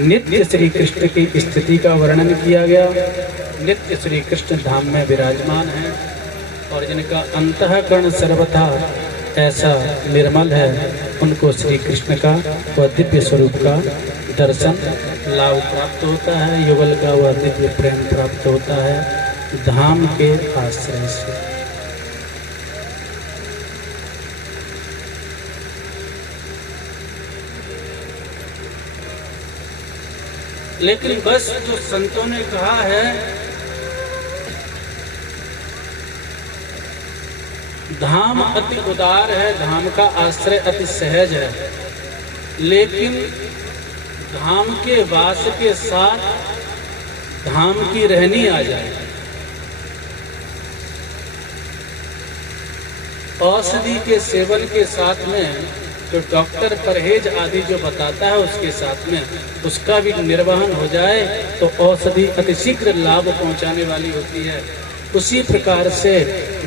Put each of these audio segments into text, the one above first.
नित्य श्री कृष्ण की स्थिति का वर्णन किया गया। नित्य श्री कृष्ण धाम में विराजमान हैं और जिनका अंतःकरण सर्वथा ऐसा निर्मल है, उनको श्री कृष्ण का वह दिव्य स्वरूप का दर्शन लाभ प्राप्त होता है, युगल का वह दिव्य प्रेम प्राप्त होता है धाम के आश्रय से। लेकिन बस जो संतों ने कहा है, धाम अति उदार है, धाम का आश्रय अति सहज है, लेकिन धाम के वास के साथ धाम की रहनी आ जाए। औषधि के सेवन के साथ में जो डॉक्टर परहेज आदि जो बताता है उसके साथ में उसका भी निर्वहन हो जाए तो औषधि अतिशीघ्र लाभ पहुंचाने वाली होती है। उसी प्रकार से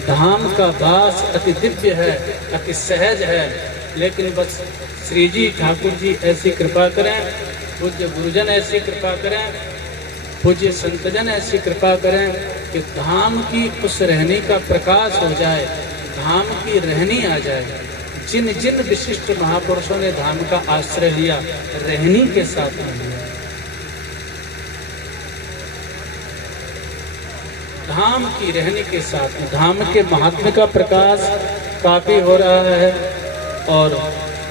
धाम का वास अति दिव्य है, अति सहज है, लेकिन बस श्री जी ठाकुर जी ऐसी कृपा करें, पूज्य गुरुजन ऐसी कृपा करें, पूज्य संतजन ऐसी कृपा करें कि धाम की उस रहनी का प्रकाश हो जाए, धाम की रहनी आ जाए। जिन जिन विशिष्ट महापुरुषों ने धाम का आश्रय लिया, रहनी के साथ में लिया, धाम की रहनी के साथ में, धाम के महात्म्य का प्रकाश काफी हो रहा है और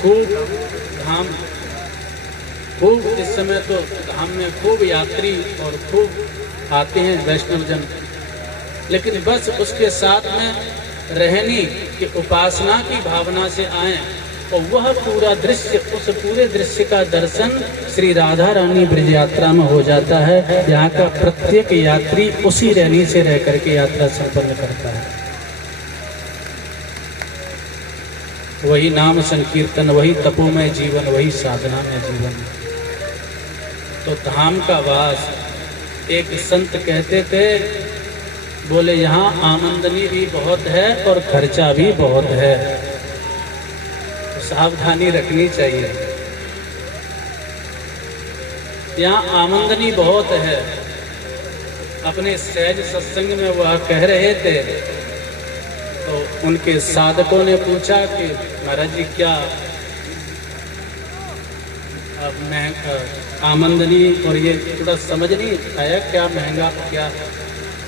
खूब इस समय तो धाम में खूब यात्री और खूब आते हैं वैष्णव जन, लेकिन बस उसके साथ में रहनी कि उपासना की भावना से आए और वह पूरा दृश्य, उस पूरे दृश्य का दर्शन श्री राधा रानी ब्रज यात्रा में हो जाता है। यहाँ का प्रत्येक यात्री उसी रहनी से रह करके यात्रा संपन्न करता है। वही नाम संकीर्तन, वही तपोमय जीवन, वही साधना में जीवन। तो धाम का वास, एक संत कहते थे, बोले यहाँ आमदनी भी बहुत है और खर्चा भी बहुत है, तो सावधानी रखनी चाहिए। यहाँ आमदनी बहुत है। अपने सहज सत्संग में वह कह रहे थे तो उनके साधकों ने पूछा कि महाराज जी क्या अब मैं आमदनी और ये थोड़ा समझ नहीं आया, क्या महंगा क्या?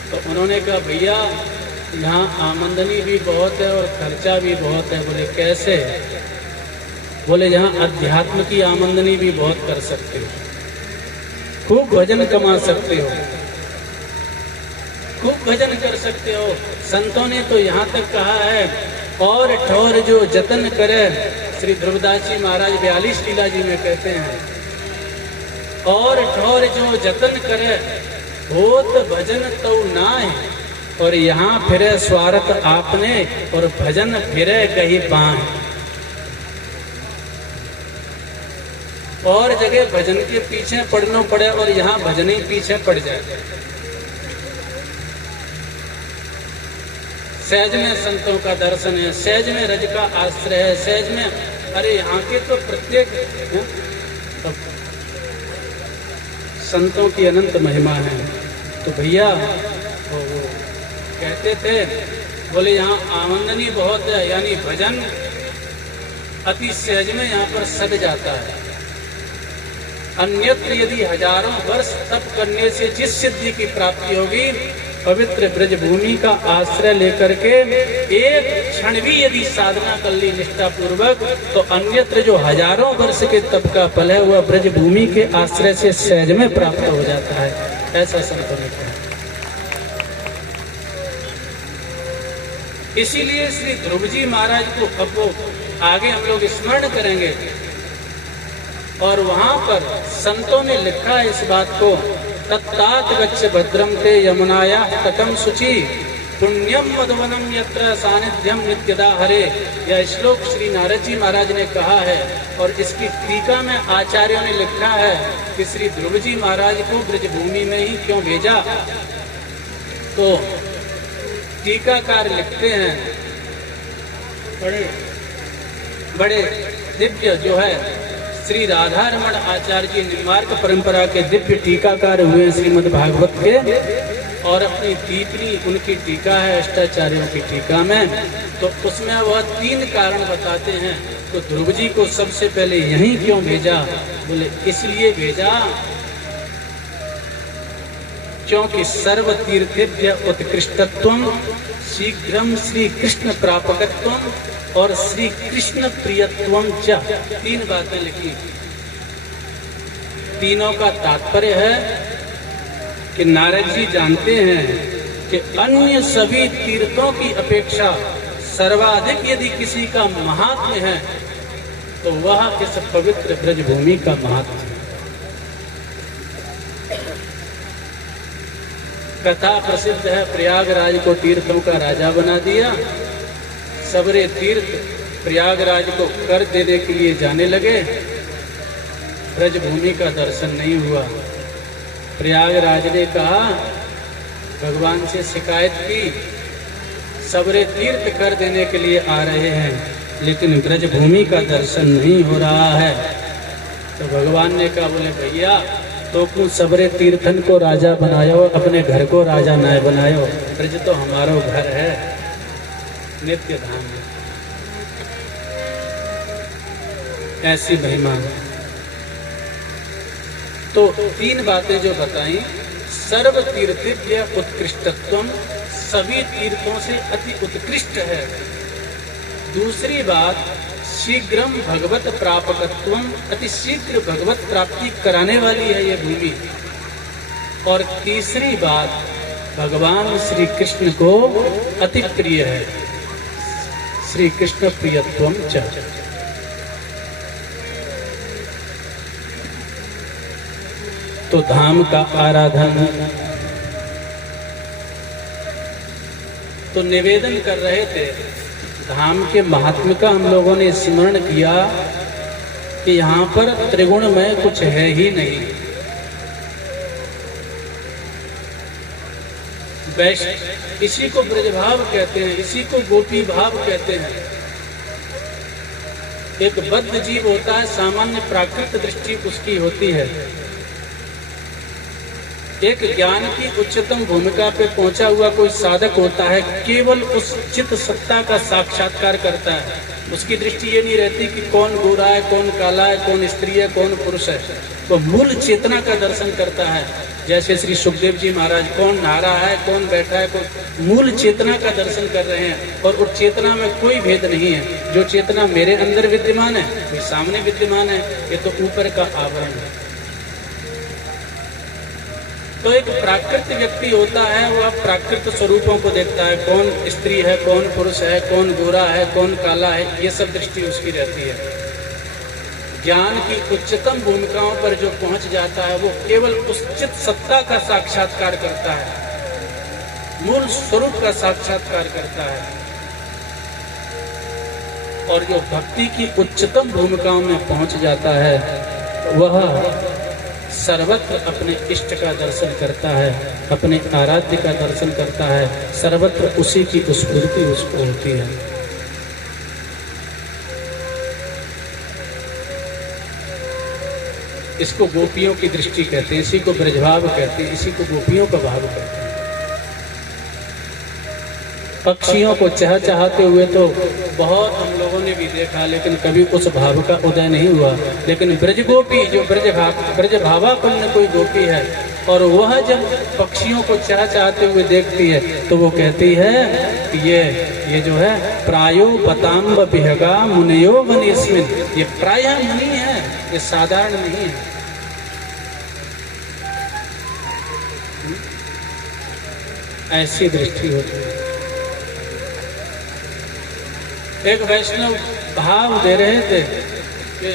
तो उन्होंने कहा भैया यहाँ आमदनी भी बहुत है और खर्चा भी बहुत है। बोले कैसे? बोले यहाँ अध्यात्म की आमदनी भी बहुत कर सकते हो, खूब भजन कमा सकते हो, खूब भजन कर सकते हो। संतों ने तो यहाँ तक कहा है, और ठौर जो जतन करे, श्री ध्रुवदास जी महाराज 42 लीला जी में कहते हैं, और ठौर जो जतन करे होत भजन तो नाय, और यहाँ फिरे स्वार्थ आपने और भजन फिरे कहीं पाए। और जगह भजन के पीछे पड़ना पड़े और यहाँ भजन ही पीछे पड़ जाए। सहज में संतों का दर्शन है, सहज में रज का आश्रय है, सहज में, अरे यहाँ के तो प्रत्येक संतों की अनंत महिमा है। तो भैया वो कहते थे, बोले यहाँ आमदनी बहुत है, यानी भजन अति सहज में यहाँ पर सद जाता है। अन्यत्र यदि हजारों वर्ष तप करने से जिस सिद्धि की प्राप्ति होगी, पवित्र ब्रजभूमि का आश्रय लेकर के एक क्षण भी यदि साधना कर ली निष्ठा पूर्वक, तो अन्यत्र जो हजारों वर्ष के तप का फल है वह ब्रजभूमि के आश्रय से सहज में प्राप्त हो जाता है। ऐसा संतों ने कहा। इसीलिए श्री ध्रुव जी महाराज को अब आगे हम लोग स्मरण करेंगे और वहां पर संतों ने लिखा है इस बात को, तत्तात गच्छ भद्रम ते यमुनाया तटम शुचि पुण्यम मधुवनम यत्र सानिध्यम नित्यदा हरे। यह श्लोक श्री नारद जी महाराज ने कहा है और इसकी टीका में आचार्यों ने लिखा है कि श्री ध्रुव जी महाराज को ब्रजभूमि में ही क्यों भेजा। तो टीकाकार लिखते हैं, बड़े दिव्य जो है श्री राधा रमण आचार्य जी निम्बार्क परंपरा के दिव्य टीकाकार हुए श्रीमद् भागवत के, और अपनी दीपनी उनकी टीका है अष्टाचार्यों की टीका में, तो उसमें वह 3 कारण बताते हैं। तो ध्रुव जी को सबसे पहले यहीं क्यों भेजा? बोले इसलिए भेजा क्योंकि सर्व तीर्थेभ्य उत्कृष्टत्वम शीघ्रम श्री कृष्ण प्रापकत्वम और श्री कृष्ण प्रियत्वम च, 3 बातें लिखी। तीनों का तात्पर्य है कि नारद जी जानते हैं कि अन्य सभी तीर्थों की अपेक्षा सर्वाधिक यदि किसी का महात्म्य है तो वह इस पवित्र ब्रजभूमि का महात्म्य है। कथा प्रसिद्ध है, प्रयागराज को तीर्थों का राजा बना दिया। सबरे तीर्थ प्रयागराज को कर देने के लिए जाने लगे, ब्रजभूमि का दर्शन नहीं हुआ। प्रयागराज ने कहा, भगवान से शिकायत की, सबरे तीर्थ कर देने के लिए आ रहे हैं लेकिन ब्रजभूमि का दर्शन नहीं हो रहा है। तो भगवान ने कहा, बोले भैया तो क्यों सबरे तीर्थन को राजा बनायो, अपने घर को राजा न बनायो। ब्रज तो हमारो घर है, नित्य धाम है। ऐसी महिमा। तो 3 बातें जो बताई, सर्व तीर्थेभ्य उत्कृष्टत्वम, सभी तीर्थों से अति उत्कृष्ट है। दूसरी बात, शीघ्रम भगवत प्रापकत्वम, अति शीघ्र भगवत प्राप्ति कराने वाली है ये भूमि। और तीसरी बात, भगवान श्री कृष्ण को अति प्रिय है, श्री कृष्ण प्रियत्वम च। तो धाम का आराधन, तो निवेदन कर रहे थे, धाम के महात्म्य का हम लोगों ने स्मरण किया कि यहाँ पर त्रिगुण में कुछ है ही नहीं। इसी को ब्रजभाव कहते हैं, इसी को गोपी भाव कहते हैं। एक बद्ध जीव होता है, सामान्य प्राकृत दृष्टि उसकी होती है। एक ज्ञान की उच्चतम भूमिका पे पहुंचा हुआ कोई साधक होता है, केवल उस चित्त सत्ता का साक्षात्कार करता है। उसकी दृष्टि ये नहीं रहती कि कौन गोरा है, कौन काला है, कौन स्त्री है, कौन पुरुष है। तो मूल चेतना का दर्शन करता है। जैसे श्री सुखदेव जी महाराज, कौन नहा रहा है, कौन बैठा है, कौन, मूल चेतना का दर्शन कर रहे हैं। और उस चेतना में कोई भेद नहीं है। जो चेतना मेरे अंदर विद्यमान है, कोई सामने विद्यमान है, ये तो ऊपर का आवरण है। तो एक प्राकृत व्यक्ति होता है, वह प्राकृत स्वरूपों को देखता है, कौन स्त्री है, कौन पुरुष है, कौन गोरा है, कौन काला है, ये सब दृष्टि उसकी रहती है। ज्ञान की उच्चतम भूमिकाओं पर जो पहुंच जाता है, वो केवल उस चित्त सत्ता का साक्षात्कार करता है, मूल स्वरूप का साक्षात्कार करता है। और जो भक्ति की उच्चतम भूमिकाओं में पहुंच जाता है, वह सर्वत्र अपने इष्ट का दर्शन करता है, अपने आराध्य का दर्शन करता है, सर्वत्र उसी की स्फूर्ति उसको होती है। इसको गोपियों की दृष्टि कहते हैं, इसी को ब्रजभाव कहते हैं, इसी को गोपियों का भाव कहते हैं। पक्षियों को चहचहाते हुए तो बहुत हम लोगों ने भी देखा, लेकिन कभी उस भाव का उदय नहीं हुआ। लेकिन ब्रज गोपी, जो ब्रज भावापन्न कोई गोपी है, और वह जब पक्षियों को चहचहाते हुए देखती है तो वो कहती है कि ये जो है प्रायो पताम्ब विहगा मुनयो वनेस्मिन, ये प्रायः मुनि है, ये साधारण नहीं है। ऐसी दृष्टि होती है। एक वैष्णव भाव दे रहे थे कि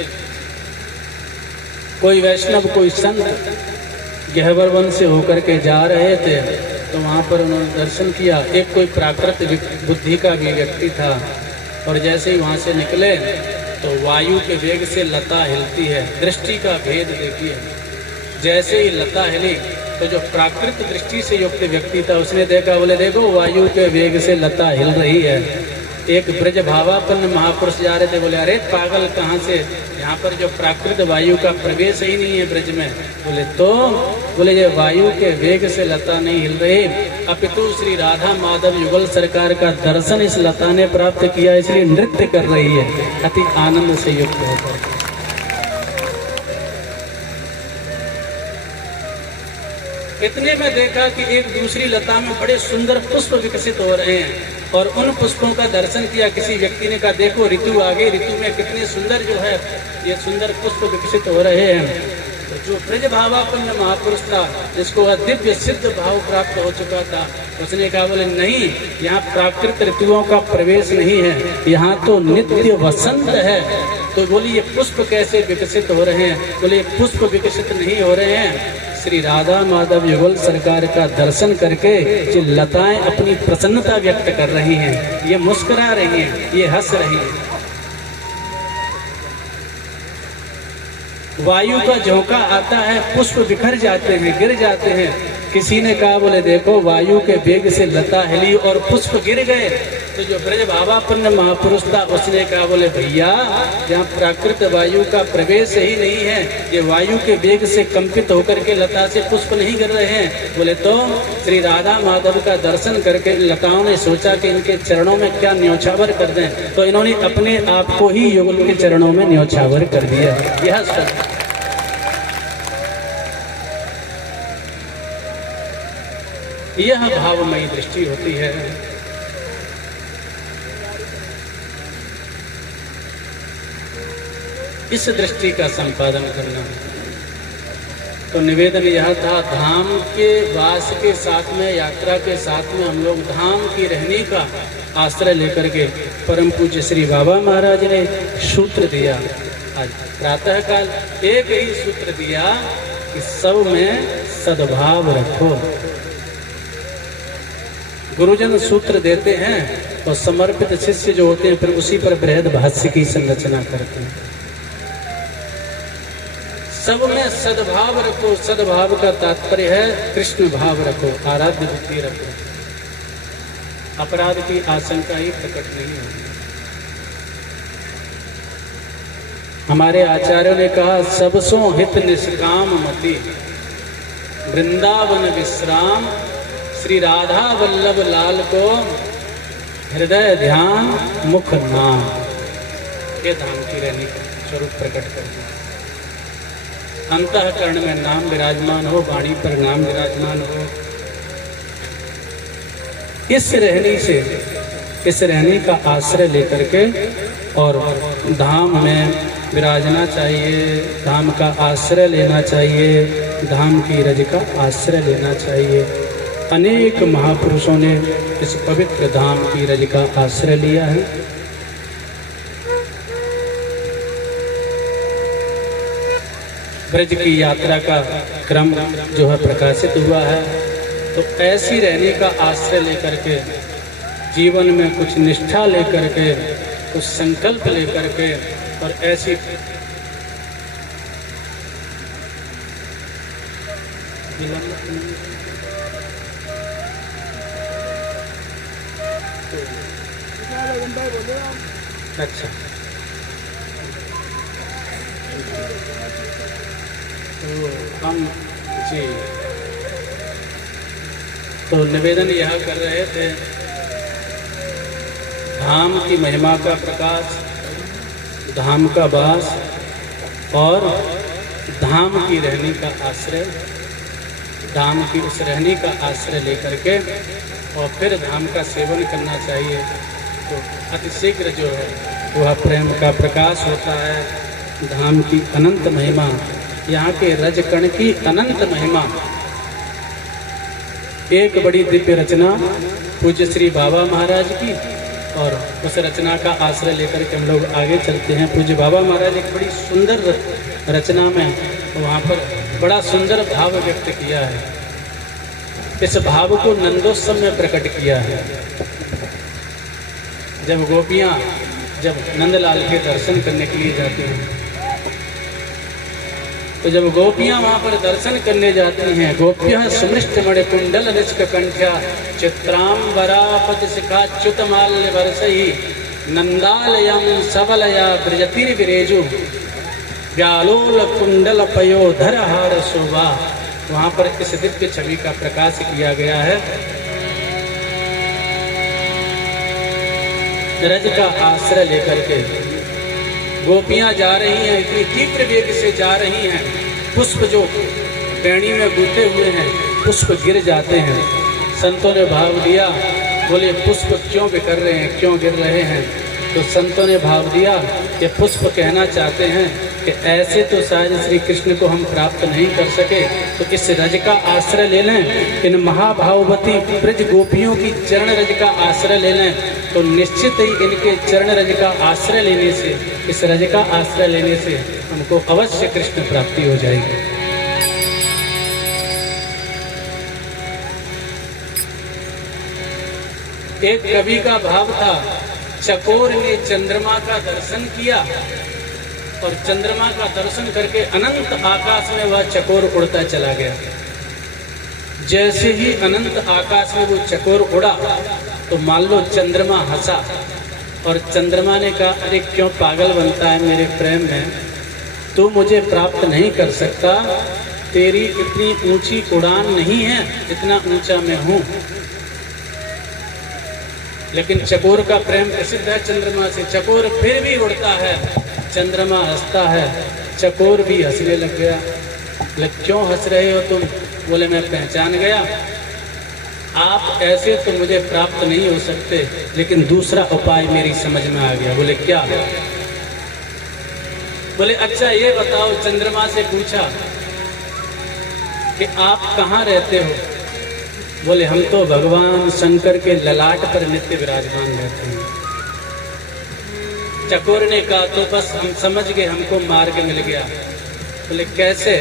कोई वैष्णव, कोई संत गहवर वन से होकर के जा रहे थे, तो वहाँ पर उन्होंने दर्शन किया। एक कोई प्राकृत बुद्धि का भी व्यक्ति था, और जैसे ही वहाँ से निकले तो वायु के वेग से लता हिलती है। दृष्टि का भेद देखिए, जैसे ही लता हिली तो जो प्राकृत दृष्टि से युक्त व्यक्ति था, उसने देखा, बोले देखो वायु के वेग से लता हिल रही है। एक ब्रज भावापन्न महापुरुष जा रहे थे, बोले अरे पागल कहाँ से, यहाँ पर जो प्राकृत वायु का प्रवेश ही नहीं है ब्रज में। बोले तो, बोले ये वायु के वेग से लता नहीं हिल रही, अपितु श्री राधा माधव युगल सरकार का दर्शन इस लता ने प्राप्त किया, इसलिए नृत्य कर रही है अति आनंद से युक्त होकर। इतने में देखा कि एक दूसरी लता में बड़े सुंदर पुष्प विकसित हो रहे हैं, और उन पुष्पों का दर्शन किया किसी व्यक्ति ने, कहा देखो ऋतु आ गई, ऋतु में कितने सुंदर जो है ये सुंदर पुष्प विकसित हो रहे हैं। तो जो ब्रज भावापन्न महापुरुष था, जिसको वह दिव्य सिद्ध भाव प्राप्त हो चुका था, उसने कहा बोले नहीं, यहाँ प्राकृत ऋतुओं का प्रवेश नहीं है, यहाँ तो नित्य वसंत है। तो बोली ये पुष्प कैसे विकसित हो रहे हैं? बोले पुष्प विकसित नहीं हो रहे हैं, श्री राधा माधव युगल सरकार का दर्शन करके जो लताएं अपनी प्रसन्नता व्यक्त कर रही हैं, ये मुस्कुरा रही हैं, ये हंस रही हैं। वायु का झोंका आता है, पुष्प बिखर जाते हैं, गिर जाते हैं। किसी ने कहा बोले देखो वायु के वेग से लता हिली और पुष्प गिर गए। तो जो ब्रज भावापन्न महापुरुष था उसने कहा बोले भैया यहाँ प्राकृत वायु का प्रवेश ही नहीं है, ये वायु के वेग से कंपित होकर के लता से पुष्प नहीं गिर रहे हैं। बोले तो श्री राधा माधव का दर्शन करके लताओं ने सोचा कि इनके चरणों में क्या न्योछावर कर दें, तो इन्होंने अपने आप को ही युगल के चरणों में न्योछावर कर दिया। यह सब यह भावमयी दृष्टि होती है। इस दृष्टि का संपादन करना। तो निवेदन यह था, धाम के वास के साथ में, यात्रा के साथ में हम लोग धाम की रहने का आश्रय लेकर के परम पूज्य श्री बाबा महाराज ने सूत्र दिया। आज प्रातः काल एक ही सूत्र दिया कि सब में सद्भाव रखो। गुरुजन सूत्र देते हैं और समर्पित शिष्य जो होते हैं फिर उसी पर बृहद भाष्य की संरचना करते हैं। सब में सद्भाव रखो। सद्भाव का तात्पर्य है कृष्ण भाव रखो, आराध्य बुद्धि रखो, अपराध की आशंका ही प्रकट नहीं होगी। हमारे आचार्यों ने कहा सबसो हित निष्काम मति, वृंदावन विश्राम, श्री राधा वल्लभ लाल को हृदय ध्यान मुख नाम। ये धाम की रहनी का स्वरूप प्रकट कर दिया। अंतःकरण में नाम विराजमान हो, वाणी पर नाम विराजमान हो। इस रहनी से, इस रहनी का आश्रय लेकर के और धाम में विराजना चाहिए, धाम का आश्रय लेना चाहिए, धाम की रज का आश्रय लेना चाहिए। अनेक महापुरुषों ने इस पवित्र धाम की रज का आश्रय लिया है। ब्रज की यात्रा का क्रम जो है प्रकाशित हुआ है। तो ऐसी रहने का आश्रय लेकर के, जीवन में कुछ निष्ठा लेकर के, कुछ संकल्प लेकर के, और ऐसी अच्छा तो हम जी तो निवेदन यह कर रहे थे, धाम की महिमा का प्रकाश, धाम का वास और धाम की रहनी का आश्रय, धाम की उस रहनी का आश्रय लेकर के और फिर धाम का सेवन करना चाहिए। तो अतिशीघ्र जो है वह प्रेम का प्रकाश होता है। धाम की अनंत महिमा, यहाँ के रजकण की अनंत महिमा। एक बड़ी दिव्य रचना पूज्य श्री बाबा महाराज की, और उस रचना का आश्रय लेकर के हम लोग आगे चलते हैं। पूज्य बाबा महाराज एक बड़ी सुंदर रचना में वहाँ पर बड़ा सुंदर भाव व्यक्त किया है। इस भाव को नंदोत्सव में प्रकट किया है। जब गोपियाँ जब नंदलाल के दर्शन करने के लिए जाती हैं तो जब गोपियां वहां पर दर्शन करने जाती हैं, गोप्यः सुमृष्ट मणिकुंडल निष्क कंठ्या चित्रांबरापति शिखाच्युत माल्य वर्षहि नंदालयम सबलया ब्रजतिर्विरेजु व्यालोल कुंडल पयोधर हार शोभा। वहां पर इस दिव्य छवि का प्रकाश किया गया है। रज का आश्रय लेकर के गोपियां जा रही हैं, इतनी तीव्र वेग से जा रही हैं, पुष्प जो पैणी में गूंथे हुए हैं पुष्प गिर जाते हैं। संतों ने भाव दिया, बोले पुष्प क्यों बिखर रहे हैं, क्यों गिर रहे हैं? तो संतों ने भाव दिया कि पुष्प कहना चाहते हैं कि ऐसे तो शायद श्री कृष्ण को हम प्राप्त नहीं कर सके, तो इस रज का आश्रय ले लें, इन महाभाववती ब्रज गोपियों की चरण रज का आश्रय ले लें, तो निश्चित ही इनके चरण रज का आश्रय लेने से, इस रज का आश्रय लेने से हमको अवश्य कृष्ण प्राप्ति हो जाएगी। एक कवि का भाव था, चकोर ने चंद्रमा का दर्शन किया और चंद्रमा का दर्शन करके अनंत आकाश में वह चकोर उड़ता चला गया। जैसे ही अनंत आकाश में वो चकोर उड़ा तो मान लो चंद्रमा हंसा और चंद्रमा ने कहा, अरे क्यों पागल बनता है मेरे प्रेम में, तू मुझे प्राप्त नहीं कर सकता, तेरी इतनी ऊंची उड़ान नहीं है, इतना ऊंचा मैं हूं। लेकिन चकोर का प्रेम प्रसिद्ध है चंद्रमा से। चकोर फिर भी उड़ता है, चंद्रमा हंसता है, चकोर भी हंसने लग गया। बोले क्यों हंस रहे हो तुम? बोले मैं पहचान गया, आप ऐसे तो मुझे प्राप्त नहीं हो सकते, लेकिन दूसरा उपाय मेरी समझ में आ गया। बोले क्या? बोले अच्छा ये बताओ, चंद्रमा से पूछा कि आप कहाँ रहते हो? बोले हम तो भगवान शंकर के ललाट पर नित्य विराजमान रहते हैं। चकोर ने कहा तो बस हम समझ गए, हमको मार्ग मिल गया। बोले कैसे?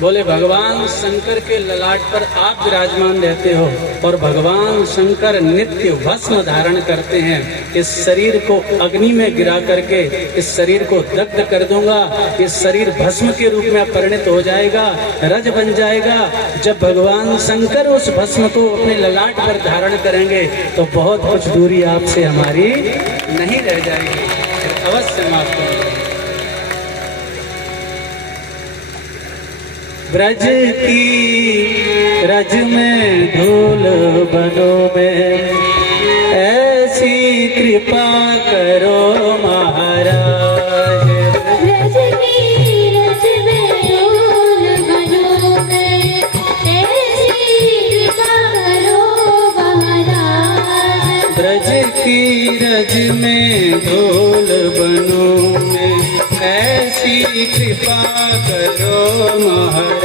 बोले भगवान शंकर के ललाट पर आप विराजमान रहते हो और भगवान शंकर नित्य भस्म धारण करते हैं। इस शरीर को अग्नि में गिरा करके इस शरीर को दग्ध कर दूंगा, इस शरीर भस्म के रूप में परिणत हो जाएगा, रज बन जाएगा। जब भगवान शंकर उस भस्म को अपने ललाट पर धारण करेंगे तो बहुत कुछ दूरी आपसे हमारी नहीं रह जाएगी, अवश्य माफ करेंगे। ब्रज की रज में धूल बनो में ऐसी कृपा करो महाराज। ब्रज की रज में धूल बनो में ऐसी कृपा करो महाराज। ब्रज की रज में धूल बनो में ऐसी कृपा करो महाराज।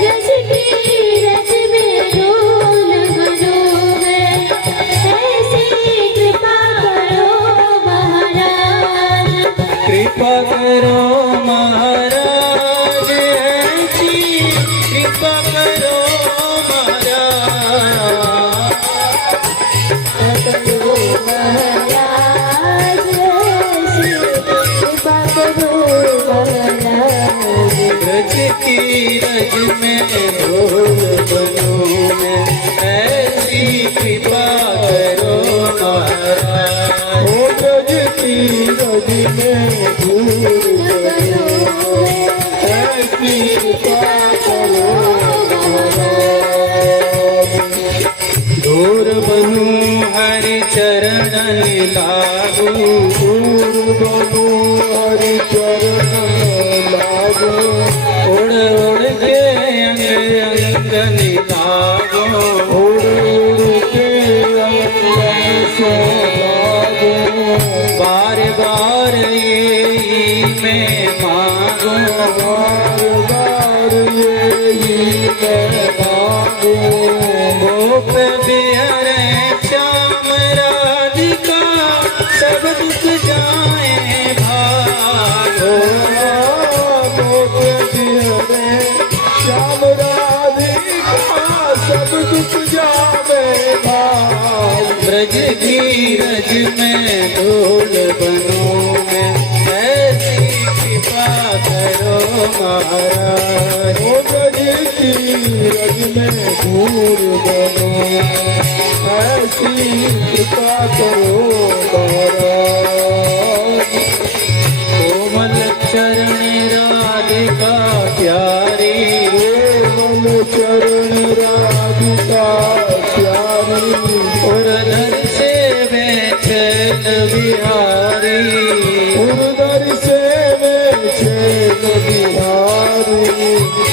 ब्रज की रज में धूल बनो में ऐसी कृपा करो महाराज। कृपा करो महाराज, ऐसी कृपा करो महाराज। ब्रज की रज में धूल बनो में ऐसी कृपा करो महाराज। ओ ब्रज की रज में धूल बनो में ऐसी कृपा करो महाराज। दूर बनु हरि चरण लागू, दूर बनु हरि चरण लागो, उड़ उड़ के अंग अंगन लागो, उड़ उड़ के अंगन से लागो। बार बार ये मैं मांगो, बार बार ये मैं मांगो। गोप बिहरे श्याम राधिका सब दुख जाए भागो। श्याम राधिका सब दुख जावे भाग। ब्रज की रज में धूल बनो में ऐसी कृपा करो महाराज। ओ ब्रज की रज में धूल बनो, ऐसी कृपा करो महाराज। कोमल चरण राधिका प्यारी, कोमल चरण राधिका प्यारी, उरधर से में चैन बिहारी, उदर से में चैन बिहारी,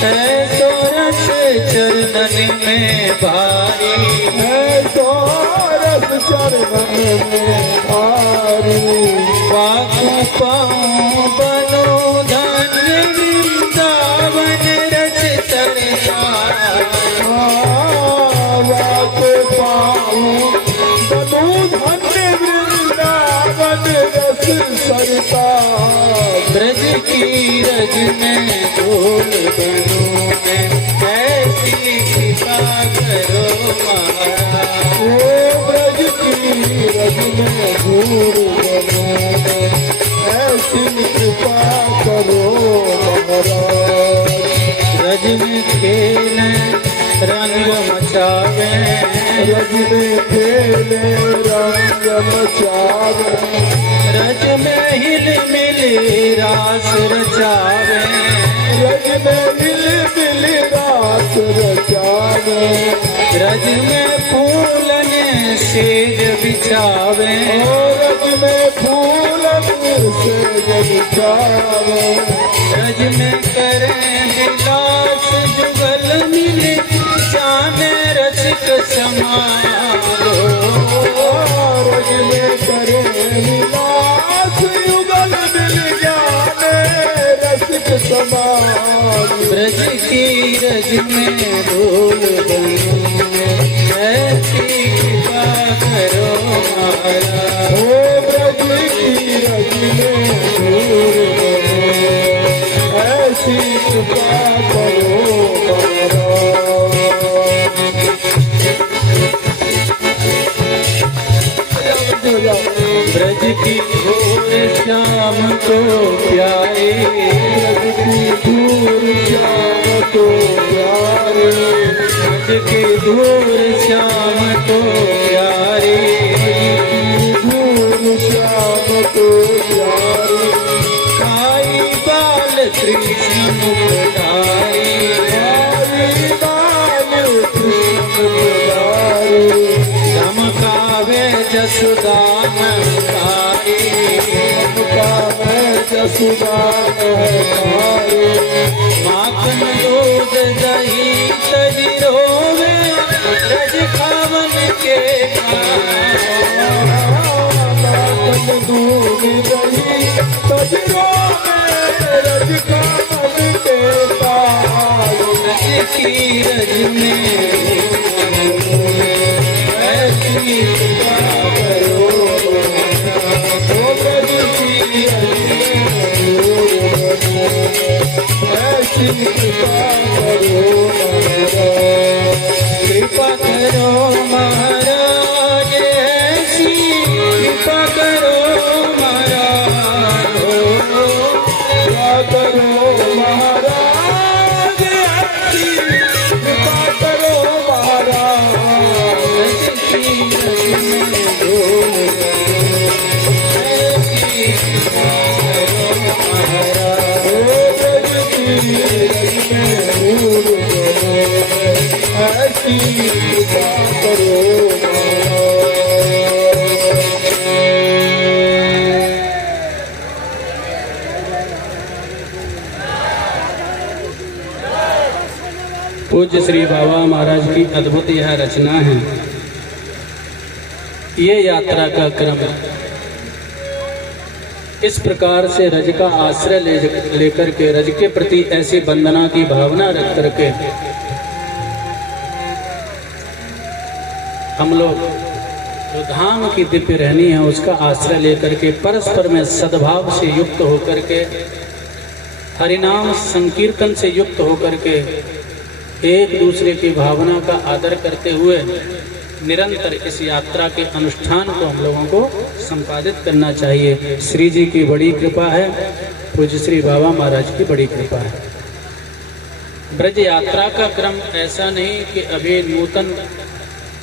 ऐसो रस चरणन में भारी, ऐसो रस चरणन में भारी। पाकू पाऊँ बनो धन्य वृंदावन रच सरसार। वाको पाऊँ बनो धन्य वृंदावन रस सरता। ब्रज की रज में धूल बनूं मैं, ऐसी कृपा करो महाराज। ओ ब्रज की रज में धूल बनो, ऐसी कृपा करो महाराज। रज में खेले रंग मचावे, रज में खेले रंग मचावे, रज में हिल मिल रास रचावे, रज में मिल मिल रास रचावे, रज में फूलन सेज बिछावे, और रज में फूलन से बिछावे, रज में करें विलास जुगल मिले जाने रसिक समारो। रज में करे विलास युगल मिल जाने रसिक समान। ब्रज की रज में धूल बनूं ऐसी कृपा करो महाराज। ओ ब्रज की रज में धूल बनो, ऐसी कृपा करो महाराज। ब्रज की घोर श्याम को प्यारे, ब्रज की दूर श्याम को प्यारे, ब्रज की धूर श्याम को प्यारे, दूर श्याम को प्यारे, आई बाल कृष्ण मुखधारी, आई बाल कृष्ण मुरारी, चमकावे जसुदान कारी, चमकावे जसुदान कारी, माखन दूध दही तजी रोवे रज खावन के नाकन दूध दही तजरो में रज का मन के तार। रज की रज में ऐसी कृपा करो, ओ ब्रज की ऐसी कृपा करो महाराज। कृपा करो महाराज, ऐसी कृपा करो महाराज। कृपा करो महाराज, ऐसी कृपा करो महाराज। रज की रज में धूल ऐसी कृपा करो महाराज। ओ ब्रज की रज में धूल बनो, ऐसी कृपा करो महाराज। पूज्य श्री बाबा महाराज की अद्भुत यह रचना है। ये यात्रा का क्रम इस प्रकार से रज का आश्रय लेकर के रज के प्रति ऐसी वंदना की भावना रख करके हम लोग जो धाम की दिव्य रहनी है उसका आश्रय लेकर के परस्पर में सद्भाव से युक्त होकर के हरिनाम संकीर्तन से युक्त होकर के एक दूसरे की भावना का आदर करते हुए निरंतर इस यात्रा के अनुष्ठान को हम लोगों को संपादित करना चाहिए। श्री जी की बड़ी कृपा है। पूज्य श्री बाबा महाराज की बड़ी कृपा है। ब्रज यात्रा का क्रम ऐसा नहीं कि अभी नूतन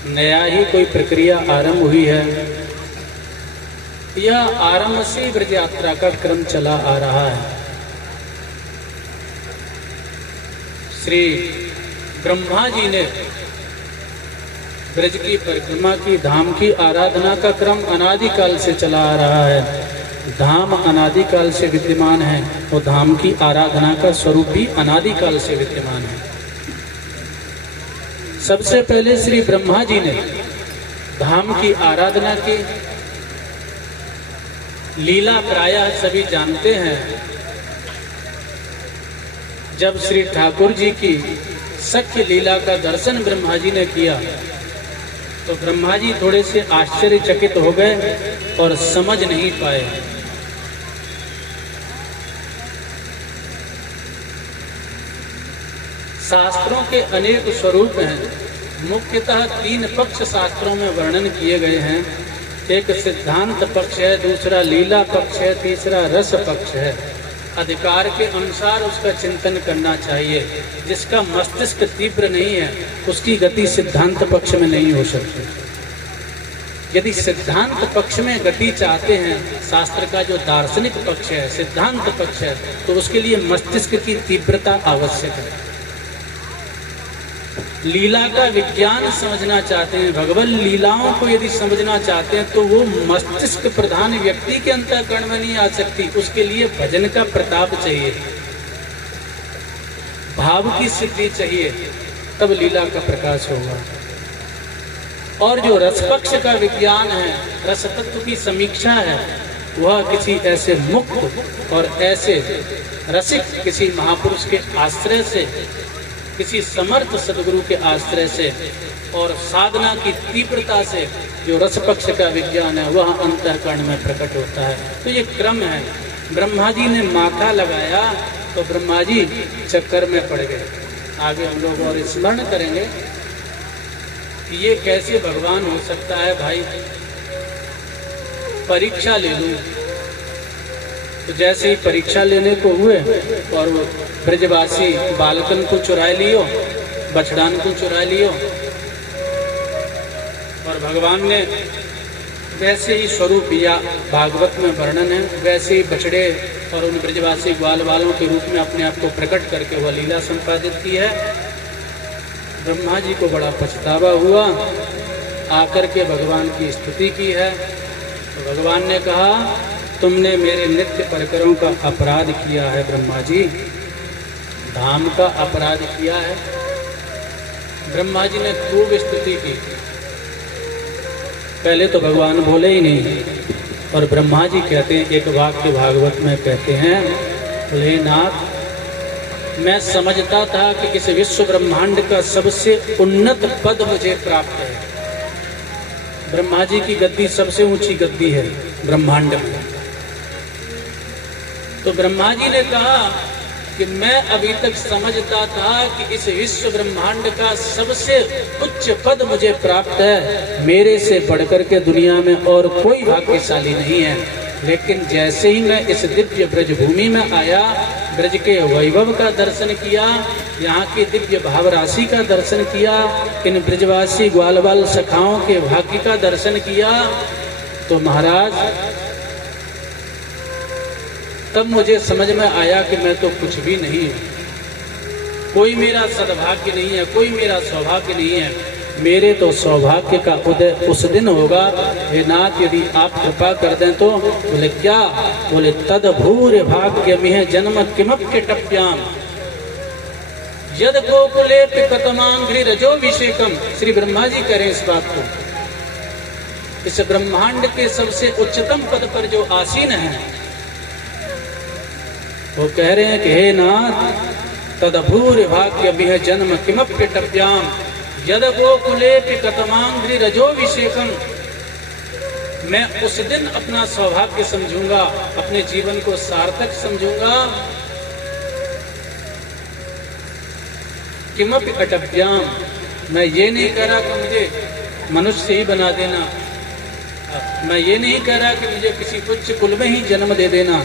नया ही कोई प्रक्रिया आरंभ हुई है। यह आरंभ से ब्रज यात्रा का क्रम चला आ रहा है। श्री ब्रह्मा जी ने ब्रज की परिक्रमा की, धाम की आराधना का क्रम अनादिकाल से चला आ रहा है। धाम अनादिकाल से विद्यमान है और धाम की आराधना का स्वरूप भी अनादिकाल से विद्यमान है। सबसे पहले श्री ब्रह्मा जी ने धाम की आराधना की। लीला प्रायः सभी जानते हैं। जब श्री ठाकुर जी की सख्य लीला का दर्शन ब्रह्मा जी ने किया तो ब्रह्मा जी थोड़े से आश्चर्यचकित हो गए और समझ नहीं पाए। शास्त्रों के अनेक स्वरूप हैं। मुख्यतः 3 पक्ष शास्त्रों में वर्णन किए गए हैं। एक सिद्धांत पक्ष है, दूसरा लीला पक्ष है, तीसरा रस पक्ष है। अधिकार के अनुसार उसका चिंतन करना चाहिए। जिसका मस्तिष्क तीव्र नहीं है उसकी गति सिद्धांत पक्ष में नहीं हो सकती। यदि सिद्धांत पक्ष में गति चाहते हैं, शास्त्र का जो दार्शनिक पक्ष है, सिद्धांत पक्ष है, तो उसके लिए मस्तिष्क की तीव्रता आवश्यक है। लीला का विज्ञान समझना चाहते हैं, भगवान लीलाओं को यदि समझना चाहते हैं तो वो मस्तिष्क प्रधान व्यक्ति के अंतःकरण में नहीं आ सकती। उसके लिए भजन का प्रताप चाहिए, भाव की सिद्धि चाहिए, तब लीला का प्रकाश होगा। और जो रस पक्ष का विज्ञान है, रस तत्व की समीक्षा है, वह किसी ऐसे मुक्त और ऐसे रसिक किसी महापुरुष के आश्रय से, किसी समर्थ सदगुरु के आश्रय से और साधना की तीव्रता से जो रस पक्ष का विज्ञान है वह अंतःकरण में प्रकट होता है। तो ये क्रम है। ब्रह्मा जी ने माथा लगाया तो ब्रह्मा जी चक्कर में पड़ गए। आगे हम लोग और स्मरण करेंगे कि ये कैसे भगवान हो सकता है। भाई परीक्षा ले लूं, तो जैसे ही परीक्षा लेने को हुए और वो ब्रजवासी बालकन को चुरा लियो, बछड़ान को चुरा लियो, और भगवान ने वैसे ही स्वरूप या भागवत में वर्णन है, वैसे ही बछड़े और उन ब्रजवासी ग्वाल वालों के रूप में अपने आप को प्रकट करके वह लीला संपादित की है। ब्रह्मा जी को बड़ा पछतावा हुआ, आकर के भगवान की स्तुति की है। तो भगवान ने कहा, तुमने मेरे नित्य परिकरों का अपराध किया है ब्रह्मा जी, धाम का अपराध किया है। ब्रह्मा जी ने खूब स्तुति की। पहले तो भगवान बोले ही नहीं, और ब्रह्मा जी कहते हैं, एक वाक्य भागवत में कहते हैं, बोले नाथ, मैं समझता था कि इस विश्व ब्रह्मांड का सबसे उन्नत पद मुझे प्राप्त है। ब्रह्मा जी की गद्दी सबसे ऊंची गद्दी है ब्रह्मांड में। तो ब्रह्मा जी ने कहा कि मैं अभी तक समझता था कि इस विश्व ब्रह्मांड का सबसे उच्च पद मुझे प्राप्त है, मेरे से बढ़कर के दुनिया में और कोई भाग्यशाली नहीं है। लेकिन जैसे ही मैं इस दिव्य ब्रज भूमि में आया, ब्रज के वैभव का दर्शन किया, यहाँ की दिव्य भाव राशि का दर्शन किया, इन ब्रजवासी ग्वालवाल सखाओं के भाग्य का दर्शन किया, तो महाराज तब मुझे समझ में आया कि मैं तो कुछ भी नहीं हूँ, कोई मेरा सद्भाग्य नहीं है, कोई मेरा सौभाग्य नहीं है। मेरे तो सौभाग्य का उदय उस दिन होगा, हे नाथ यदि आप कृपा कर दें तो। बोले क्या? बोले तद भूर भाग्य में जन्म किमप्य टप्याम यद गोकुले पिकतमांघ्रि रजोभिषेकम। श्री ब्रह्मा जी करें इस बात को, इस ब्रह्मांड के सबसे उच्चतम पद पर जो आसीन है, वो कह रहे हैं कि हे नाथ तदभूर भाग्य बिह जन्म किमप्य टप्याम यद गोकुले पिकतमांघ्रि रजोभिषेकम। मैं उस दिन अपना सौभाग्य समझूंगा, अपने जीवन को सार्थक समझूंगा। किमपि अटप्याम, मैं ये नहीं कह रहा कि मुझे मनुष्य ही बना देना, मैं ये नहीं कह रहा कि मुझे किसी उच्च कुल में ही जन्म दे देना,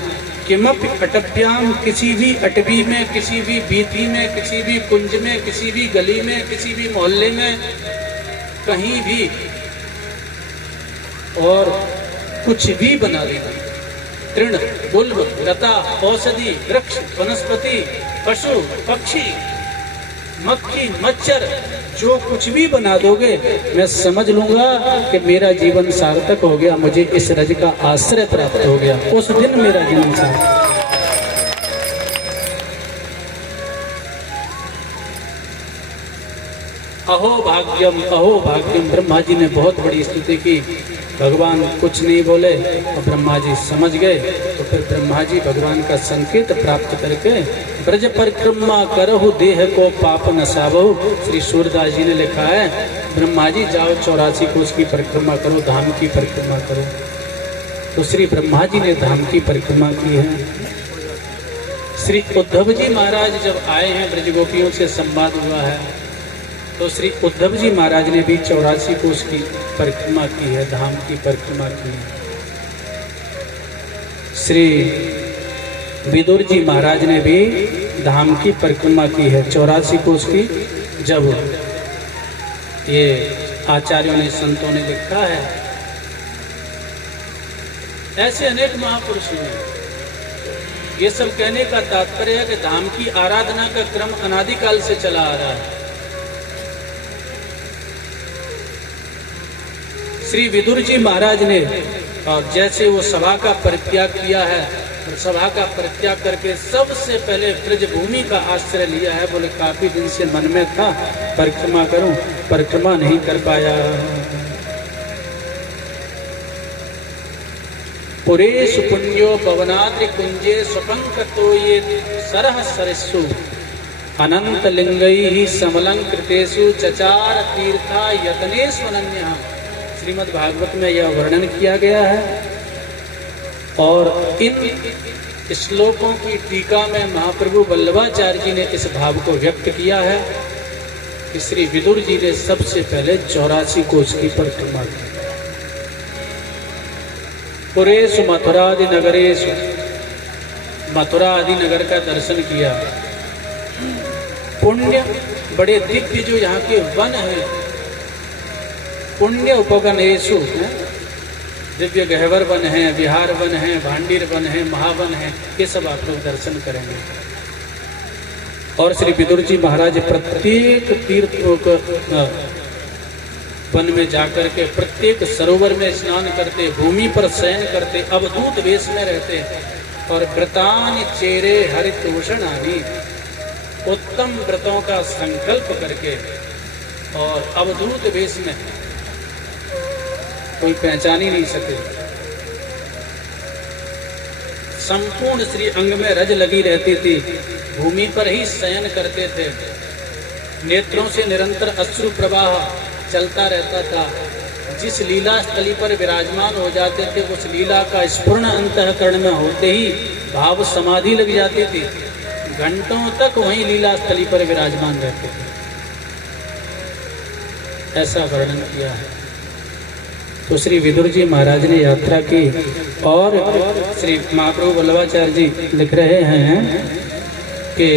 किमपि अटव्याम, किसी भी अटवी में, किसी भी बीथी में, किसी भी कुंज में, किसी भी गली में, किसी भी मोहल्ले में, कहीं भी, और कुछ भी बना देना। तृण, गुल्म, लता, औषधि, वृक्ष, वनस्पति, पशु, पक्षी, मक्खी, मच्छर, जो कुछ भी बना दोगे मैं समझ लूंगा कि मेरा जीवन सार्थक हो गया, मुझे इस रज का आश्रय प्राप्त हो गया, उस दिन मेरा जीवन सार्थक। अहो भाग्यम, अहो भाग्यम। ब्रह्मा जी ने बहुत बड़ी स्तुति की, भगवान कुछ नहीं बोले और ब्रह्मा जी समझ गए। तो फिर ब्रह्मा जी भगवान का संकेत प्राप्त करके ब्रज परिक्रमा करहु देह को पाप नसावहु। श्री सूरदास जी ने लिखा है, ब्रह्मा जी जाओ 84 कोस की परिक्रमा करो, धाम की परिक्रमा करो। तो श्री ब्रह्मा जी ने धाम की परिक्रमा की है। श्री उद्धव जी महाराज जब आए हैं, ब्रज गोपियों से संवाद हुआ है, तो श्री उद्धव जी महाराज ने भी 84 कोस की परिक्रमा की है, धाम की परिक्रमा की है। श्री विदुर जी महाराज ने भी धाम की परिक्रमा की है 84 कोस की। जब ये आचार्यों ने, संतों ने लिखा है, ऐसे अनेक महापुरुष हैं। ये सब कहने का तात्पर्य है कि धाम की आराधना का क्रम अनादिकाल से चला आ रहा है। श्री विदुर जी महाराज ने, और जैसे वो सभा का परित्याग किया है, और सभा का परित्याग करके सबसे पहले ब्रज भूमि का आश्रय लिया है। बोले काफी दिन से मन में था परिक्रमा करूं, परिक्रमा नहीं कर पाया। पुरेश पुण्यो पवनाद्रि कुंजे स्वपंकतो ये सरह सरस्सु अनंत लिंगैहि समलंकृतेषु चचार तीर्था यतनेषु अनन्यः। श्रीमद् भागवत में यह वर्णन किया गया है। और इन श्लोकों की टीका में महाप्रभु वल्लभाचार्य जी ने इस भाव को व्यक्त किया है कि श्री विदुर जी ने सबसे पहले 84 कोस की परिक्रमा की। पुरेषु मथुरादि नगरेषु, मथुरा आदि नगर का दर्शन किया। पुण्य बड़े दिव्य जो यहाँ के वन है, पुण्य उपगणेशु, दिव्य गहवर वन है, विहार वन है, भांडीर वन है, महावन है, ये सब आप लोग दर्शन करेंगे। और श्री विदुर जी महाराज प्रत्येक तीर्थों को वन में जाकर के प्रत्येक सरोवर में स्नान करते, भूमि पर शयन करते, अवधूत वेश में रहते, और व्रतानि चेरे हरितोषणानि, उत्तम व्रतों का संकल्प करके और अवधूत वेश में, कोई पहचान ही नहीं सके। संपूर्ण श्री अंग में रज लगी रहती थी, भूमि पर ही शयन करते थे, नेत्रों से निरंतर अश्रु प्रवाह चलता रहता था। जिस लीला स्थली पर विराजमान हो जाते थे, उस लीला का स्फुरण अंतःकरण में होते ही भाव समाधि लग जाती थी। घंटों तक वहीं लीला स्थली पर विराजमान रहते थे, ऐसा वर्णन किया है। तो श्री विदुर जी महाराज ने यात्रा की, और श्री महाप्रभु वल्लभाचार्य जी लिख रहे हैं कि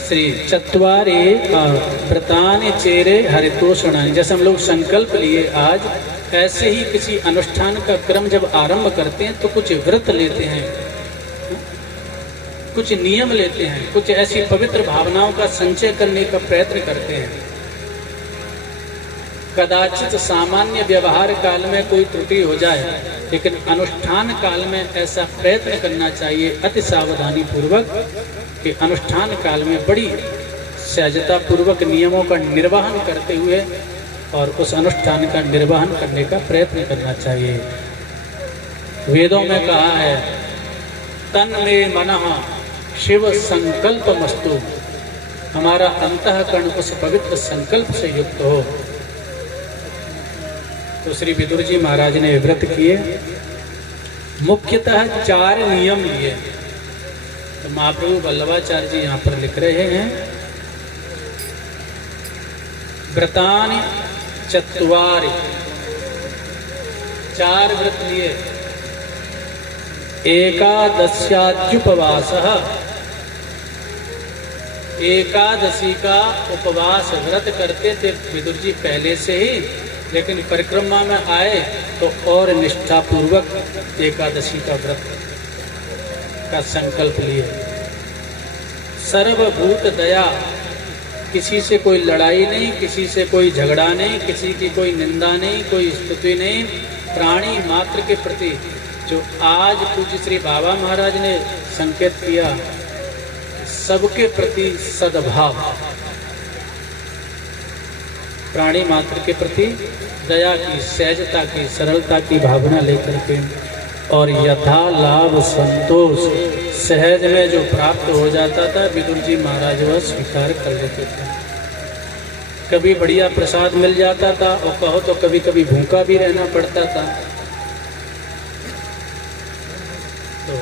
श्री चत्वारे व्रतानि चेरे हरितोषणानि। जैसे हम लोग संकल्प लिए आज, ऐसे ही किसी अनुष्ठान का क्रम जब आरंभ करते हैं तो कुछ व्रत लेते हैं, कुछ नियम लेते हैं, कुछ ऐसी पवित्र भावनाओं का संचय करने का प्रयत्न करते हैं। कदाचित सामान्य व्यवहार काल में कोई त्रुटि हो जाए, लेकिन अनुष्ठान काल में ऐसा प्रयत्न करना चाहिए अति सावधानी पूर्वक कि अनुष्ठान काल में बड़ी सहजता पूर्वक नियमों का निर्वहन करते हुए और उस अनुष्ठान का निर्वहन करने का प्रयत्न करना चाहिए। वेदों में कहा है, तन में मनः शिव संकल्प मस्तु, हमारा अंतःकरण उस पवित्र संकल्प से युक्त हो। तो श्री विदुर जी महाराज ने व्रत किए, मुख्यतः 4 नियम लिए। तो महाप्रभु वल्लभाचार्य जी यहाँ पर लिख रहे हैं, व्रतानि चत्वारि, 4 व्रत लिए। एकादश्याद्युपवासः, एकादशी का उपवास व्रत करते थे विदुर जी पहले से ही, लेकिन परिक्रमा में आए तो और निष्ठापूर्वक एकादशी का व्रत का संकल्प लिए। सर्वभूत दया, किसी से कोई लड़ाई नहीं, किसी से कोई झगड़ा नहीं, किसी की कोई निंदा नहीं, कोई स्तुति नहीं, प्राणी मात्र के प्रति जो आज पूज्य श्री बाबा महाराज ने संकेत किया, सबके प्रति सद्भाव, प्राणी मात्र के प्रति दया की, सहजता की, सरलता की भावना लेकर के और यथा लाभ संतोष सहज में जो प्राप्त हो जाता था विदुर जी महाराज वह स्वीकार कर लेते थे। कभी बढ़िया प्रसाद मिल जाता था और कहो तो कभी कभी भूखा भी रहना पड़ता था। तो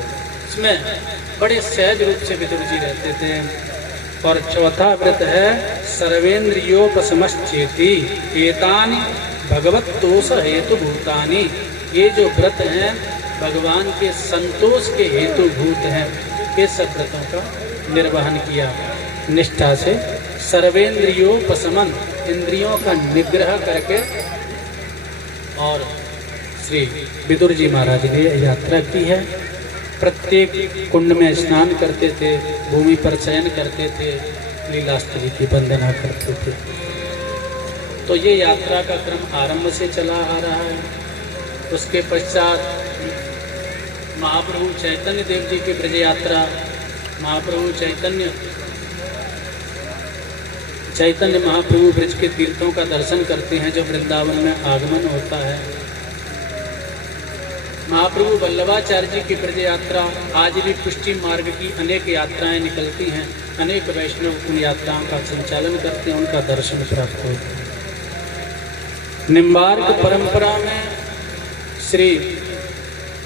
इसमें बड़े सहज रूप से विदुर जी रहते थे। और चौथा व्रत है सर्वेन्द्रियोपशमश्चेति एतानि भगवत्तोष हेतु भूतानि। ये जो व्रत हैं भगवान के संतोष के हेतु भूत हैं। ये सब व्रतों का निर्वहन किया निष्ठा से। सर्वेन्द्रियोपशमन, इंद्रियों का निग्रह करके। और श्री विदुर जी महाराज ने यात्रा की है। प्रत्येक कुंड में स्नान करते थे, भूमि पर शयन करते थे, लीलास्तरी की वंदना करते थे। तो ये यात्रा का क्रम आरंभ से चला आ रहा है। उसके पश्चात महाप्रभु चैतन्य देव जी की ब्रज यात्रा, महाप्रभु चैतन्य महाप्रभु ब्रज के तीर्थों का दर्शन करते हैं जो वृंदावन में आगमन होता है। महाप्रभु वल्लभाचार्य जी की ब्रज यात्रा, आज भी पुष्टि मार्ग की अनेक यात्राएं निकलती हैं। अनेक वैष्णव उन यात्राओं का संचालन करते हैं, उनका दर्शन प्राप्त होता है। निम्बार्क परंपरा में श्री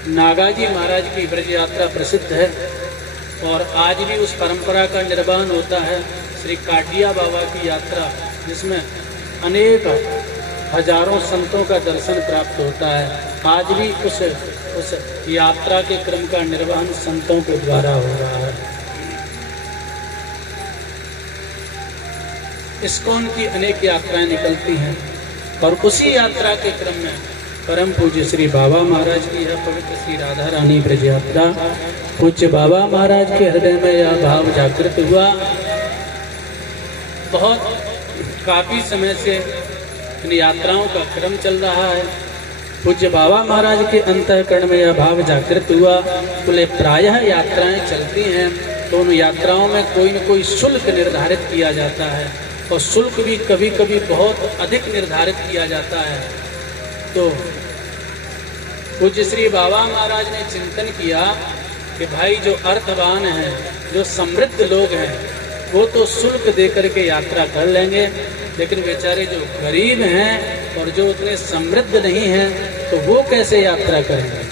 नागाजी महाराज की ब्रज यात्रा प्रसिद्ध है और आज भी उस परंपरा का निर्वहन होता है। श्री काटिया बाबा की यात्रा, जिसमें अनेक हजारों संतों का दर्शन प्राप्त होता है। आज भी उस यात्रा के क्रम का निर्वहन संतों के द्वारा हो रहा है। इस्कॉन की अनेक यात्राएं निकलती हैं और उसी यात्रा के क्रम में परम पूज्य श्री बाबा महाराज की यह पवित्र श्री राधा रानी ब्रज यात्रा, पूज्य बाबा महाराज के हृदय में यह भाव जागृत हुआ। बहुत काफी समय से इन यात्राओं का क्रम चल रहा है। पूज्य बाबा महाराज के अंतःकरण में यह भाव जागृत हुआ। बोले प्रायः यात्राएं चलती हैं तो उन यात्राओं में कोई न कोई शुल्क निर्धारित किया जाता है और शुल्क भी कभी कभी बहुत अधिक निर्धारित किया जाता है। तो पूज्य श्री बाबा महाराज ने चिंतन किया कि भाई जो अर्थवान हैं, जो समृद्ध लोग हैं, वो तो शुल्क दे करके यात्रा कर लेंगे, लेकिन बेचारे जो गरीब हैं और जो उतने समृद्ध नहीं हैं तो वो कैसे यात्रा करेंगे।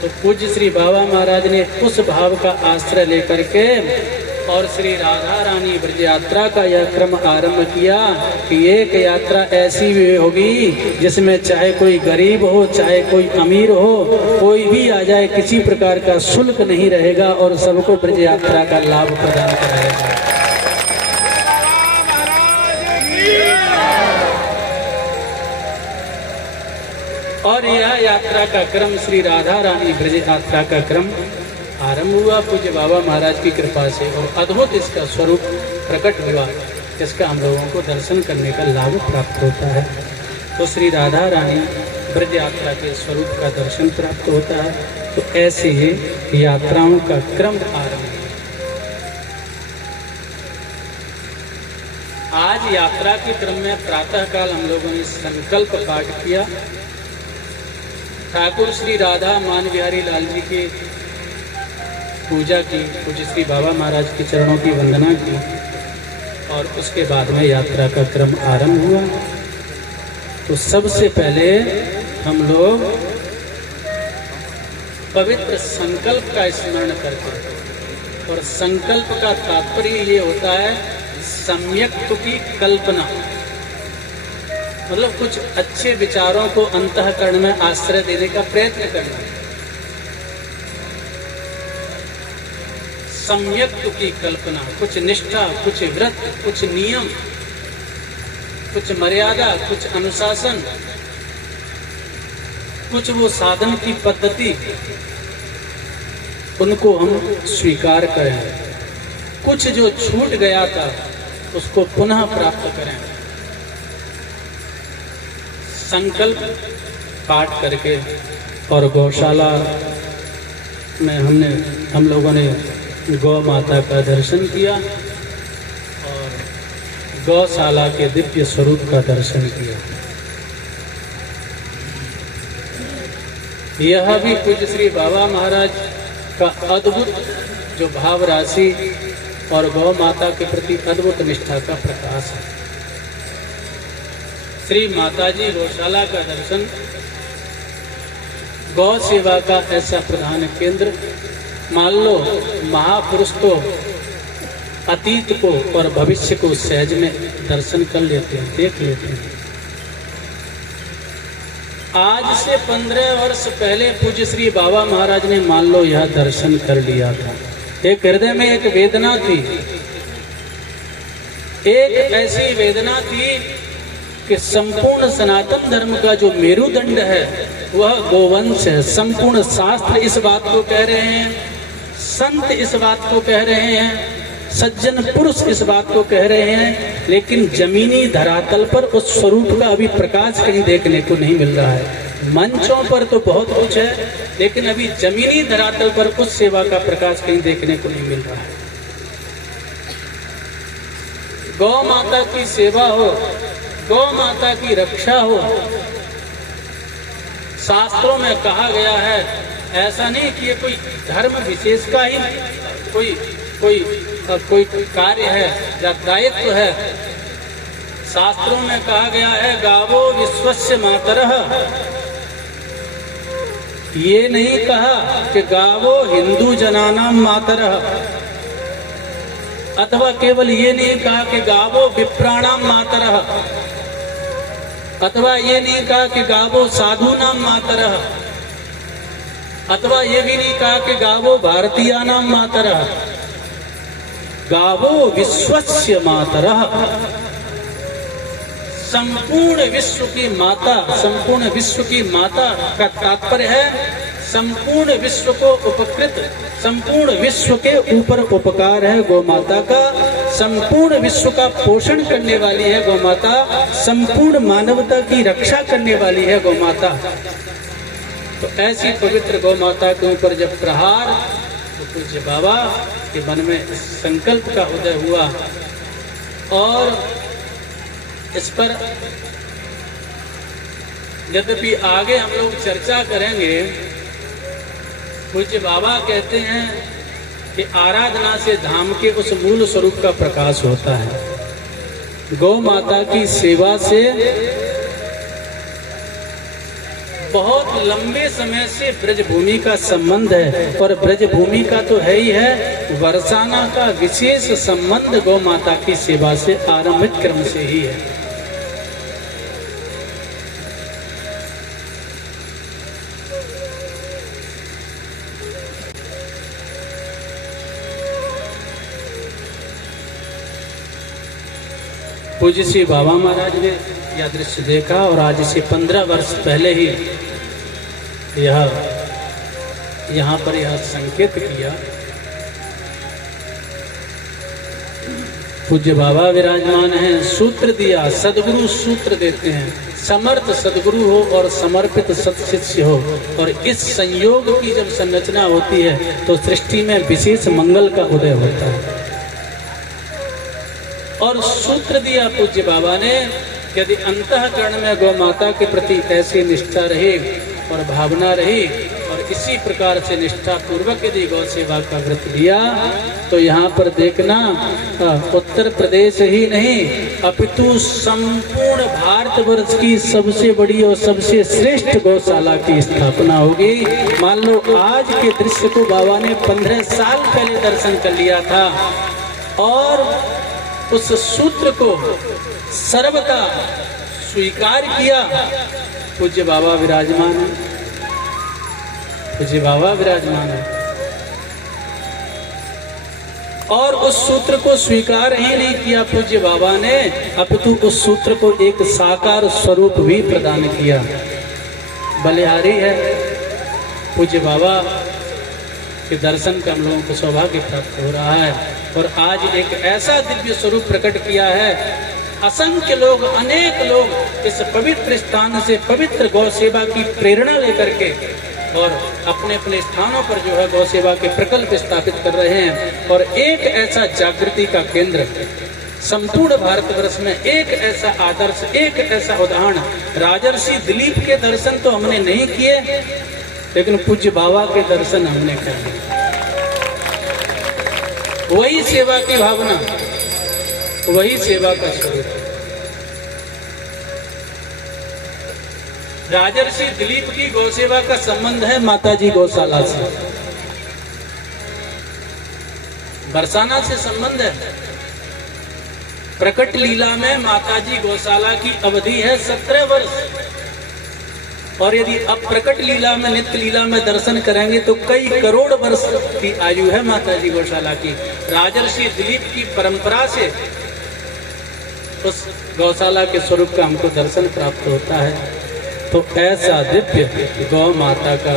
तो पूज्य श्री बाबा महाराज ने उस भाव का आश्रय लेकर के और श्री राधा रानी ब्रज यात्रा का यह क्रम आरंभ किया कि एक यात्रा ऐसी भी होगी जिसमें चाहे कोई गरीब हो, चाहे कोई अमीर हो, कोई भी आ जाए, किसी प्रकार का शुल्क नहीं रहेगा और सबको ब्रज यात्रा का लाभ प्रदान कराएगा। और यह यात्रा का क्रम श्री राधा रानी ब्रज यात्रा का क्रम आरंभ हुआ पूज्य बाबा महाराज की कृपा से और अद्भुत इसका स्वरूप प्रकट हुआ, जिसका हम लोगों को दर्शन करने का लाभ प्राप्त होता है। तो श्री राधा रानी ब्रज यात्रा के स्वरूप का दर्शन प्राप्त होता है। तो ऐसे ही यात्राओं का क्रम आरंभ। आज यात्रा के क्रम में प्रातःकाल हम लोगों ने संकल्प पाठ किया। ठाकुर श्री राधा मान बिहारी लाल जी की पूजा की, पूज्य श्री बाबा महाराज के चरणों की वंदना की और उसके बाद में यात्रा का क्रम आरंभ हुआ। तो सबसे पहले हम लोग पवित्र संकल्प का स्मरण करते हैं और संकल्प का तात्पर्य ये होता है सम्यक की कल्पना। मतलब कुछ अच्छे विचारों को अंतःकरण में आश्रय देने का प्रयत्न करना, सम्यक्त्व की कल्पना, कुछ निष्ठा, कुछ व्रत, कुछ नियम, कुछ मर्यादा, कुछ अनुशासन, कुछ वो साधन की पद्धति, उनको हम स्वीकार करें। कुछ जो छूट गया था उसको पुनः प्राप्त करें। संकल्प पाठ करके और गौशाला में हम लोगों ने गौ माता का दर्शन किया और गौशाला के दिव्य स्वरूप का दर्शन किया। यह भी पूज्य श्री बाबा महाराज का अद्भुत जो भाव राशि और गौ माता के प्रति अद्भुत निष्ठा का प्रकाश है। श्री माताजी गौशाला का दर्शन, गौ सेवा का ऐसा प्रधान केंद्र। मान लो महापुरुष तो अतीत को और भविष्य को सहज में दर्शन कर लेते हैं, देख लेते हैं। आज से 15 वर्ष पहले पूज्य श्री बाबा महाराज ने मान लो यह दर्शन कर लिया था। एक हृदय में एक वेदना थी, एक ऐसी वेदना थी कि संपूर्ण सनातन धर्म का जो मेरुदंड है वह गोवंश है। संपूर्ण शास्त्र इस बात को कह रहे हैं, संत इस बात को कह रहे हैं, सज्जन पुरुष इस बात को कह रहे हैं, लेकिन जमीनी धरातल पर उस स्वरूप का अभी प्रकाश कहीं देखने को नहीं मिल रहा है। मंचों पर तो बहुत कुछ है, लेकिन अभी जमीनी धरातल पर उस सेवा का प्रकाश कहीं देखने को नहीं मिल रहा है। गौ माता की सेवा हो, गौ माता की रक्षा हो। शास्त्रों में कहा गया है, ऐसा नहीं कि ये कोई धर्म विशेष का ही कोई कार्य है या दायित्व है। शास्त्रों में कहा गया है, गावो विश्वस्य मातरः। ये नहीं कहा कि गावो हिंदू जनानां मातरः, अथवा केवल ये नहीं कहा कि गावो विप्राणां मातरः, अथवा ये नहीं कहा कि गावो साधूनां मातरः, अथवा ये भी नहीं कहा कि गावो भारतीयानां मातरः। गावो विश्वस्य मातरः, संपूर्ण विश्व की माता। संपूर्ण विश्व की माता का तात्पर्य है संपूर्ण विश्व को उपकृत, संपूर्ण विश्व के ऊपर उपकार है गौ माता का। संपूर्ण विश्व का पोषण करने वाली है गौ माता, संपूर्ण मानवता की रक्षा करने वाली है गौ माता। तो ऐसी पवित्र गौ माता के ऊपर जब प्रहार, तो पूज्य बाबा के मन में इस संकल्प का उदय हुआ और इस पर यद्यपि आगे हम लोग चर्चा करेंगे। पूज्य बाबा कहते हैं कि आराधना से धाम के उस मूल स्वरूप का प्रकाश होता है। गौ माता की सेवा से बहुत लंबे समय से ब्रजभूमि का संबंध है, और ब्रजभूमि का तो है ही है, वर्षाना का विशेष संबंध गौ माता की सेवा से आरंभिक क्रम से ही है। पूज्य श्री बाबा महाराज ने यह दृश्य देखा और आज से 15 वर्ष पहले ही यहाँ पर यह संकेत किया। पूज्य बाबा विराजमान हैं, सूत्र दिया, सदगुरु सूत्र देते हैं। समर्थ सदगुरु हो और समर्पित सत्शिष्य हो, और इस संयोग की जब संरचना होती है तो सृष्टि में विशेष मंगल का उदय होता है। और सूत्र दिया पूज्य बाबा ने, यदि अंतःकरण में गौ माता के प्रति ऐसी निष्ठा रही और भावना रही और इसी प्रकार से निष्ठा पूर्वक यदि गौ सेवा का व्रत लिया, तो यहाँ पर देखना उत्तर प्रदेश ही नहीं अपितु संपूर्ण भारतवर्ष की सबसे बड़ी और सबसे श्रेष्ठ गौशाला की स्थापना होगी। मान लो आज के दृश्य को बाबा ने 15 साल पहले दर्शन कर लिया था और उस सूत्र को सर्वदा स्वीकार किया। पूज्य बाबा विराजमान है, पूज्य बाबा विराजमान है। और उस सूत्र को स्वीकार ही नहीं किया पूज्य बाबा ने, अपितु उस सूत्र को एक साकार स्वरूप भी प्रदान किया। बलिहारी है पूज्य बाबा के दर्शन का हम लोगों को सौभाग्य प्राप्त हो रहा है। और आज एक ऐसा दिव्य स्वरूप प्रकट किया है, असंख्य लोग, अनेक लोग इस पवित्र स्थान से पवित्र गौ सेवा की प्रेरणा लेकर के और अपने अपने स्थानों पर जो है गौ सेवा के प्रकल्प स्थापित कर रहे हैं। और एक ऐसा जागृति का केंद्र संपूर्ण भारतवर्ष में, एक ऐसा आदर्श, एक ऐसा उदाहरण, राजर्षि दिलीप के दर्शन तो हमने नहीं किए, लेकिन पूज्य बाबा के दर्शन हमने किए। वही सेवा की भावना, वही सेवा का स्वरूप। राजर्षि दिलीप की गौसेवा का संबंध है माताजी गौशाला से, बरसाना से संबंध है। प्रकट लीला में माताजी गौशाला की अवधि है 17 वर्ष। और यदि अब प्रकट लीला में, नित्य लीला में दर्शन करेंगे तो कई करोड़ वर्ष की आयु है माताजी गौशाला की। राजर्षि दिलीप की परंपरा से उस गौशाला के स्वरूप का हमको दर्शन प्राप्त होता है। तो ऐसा दिव्य गौ माता का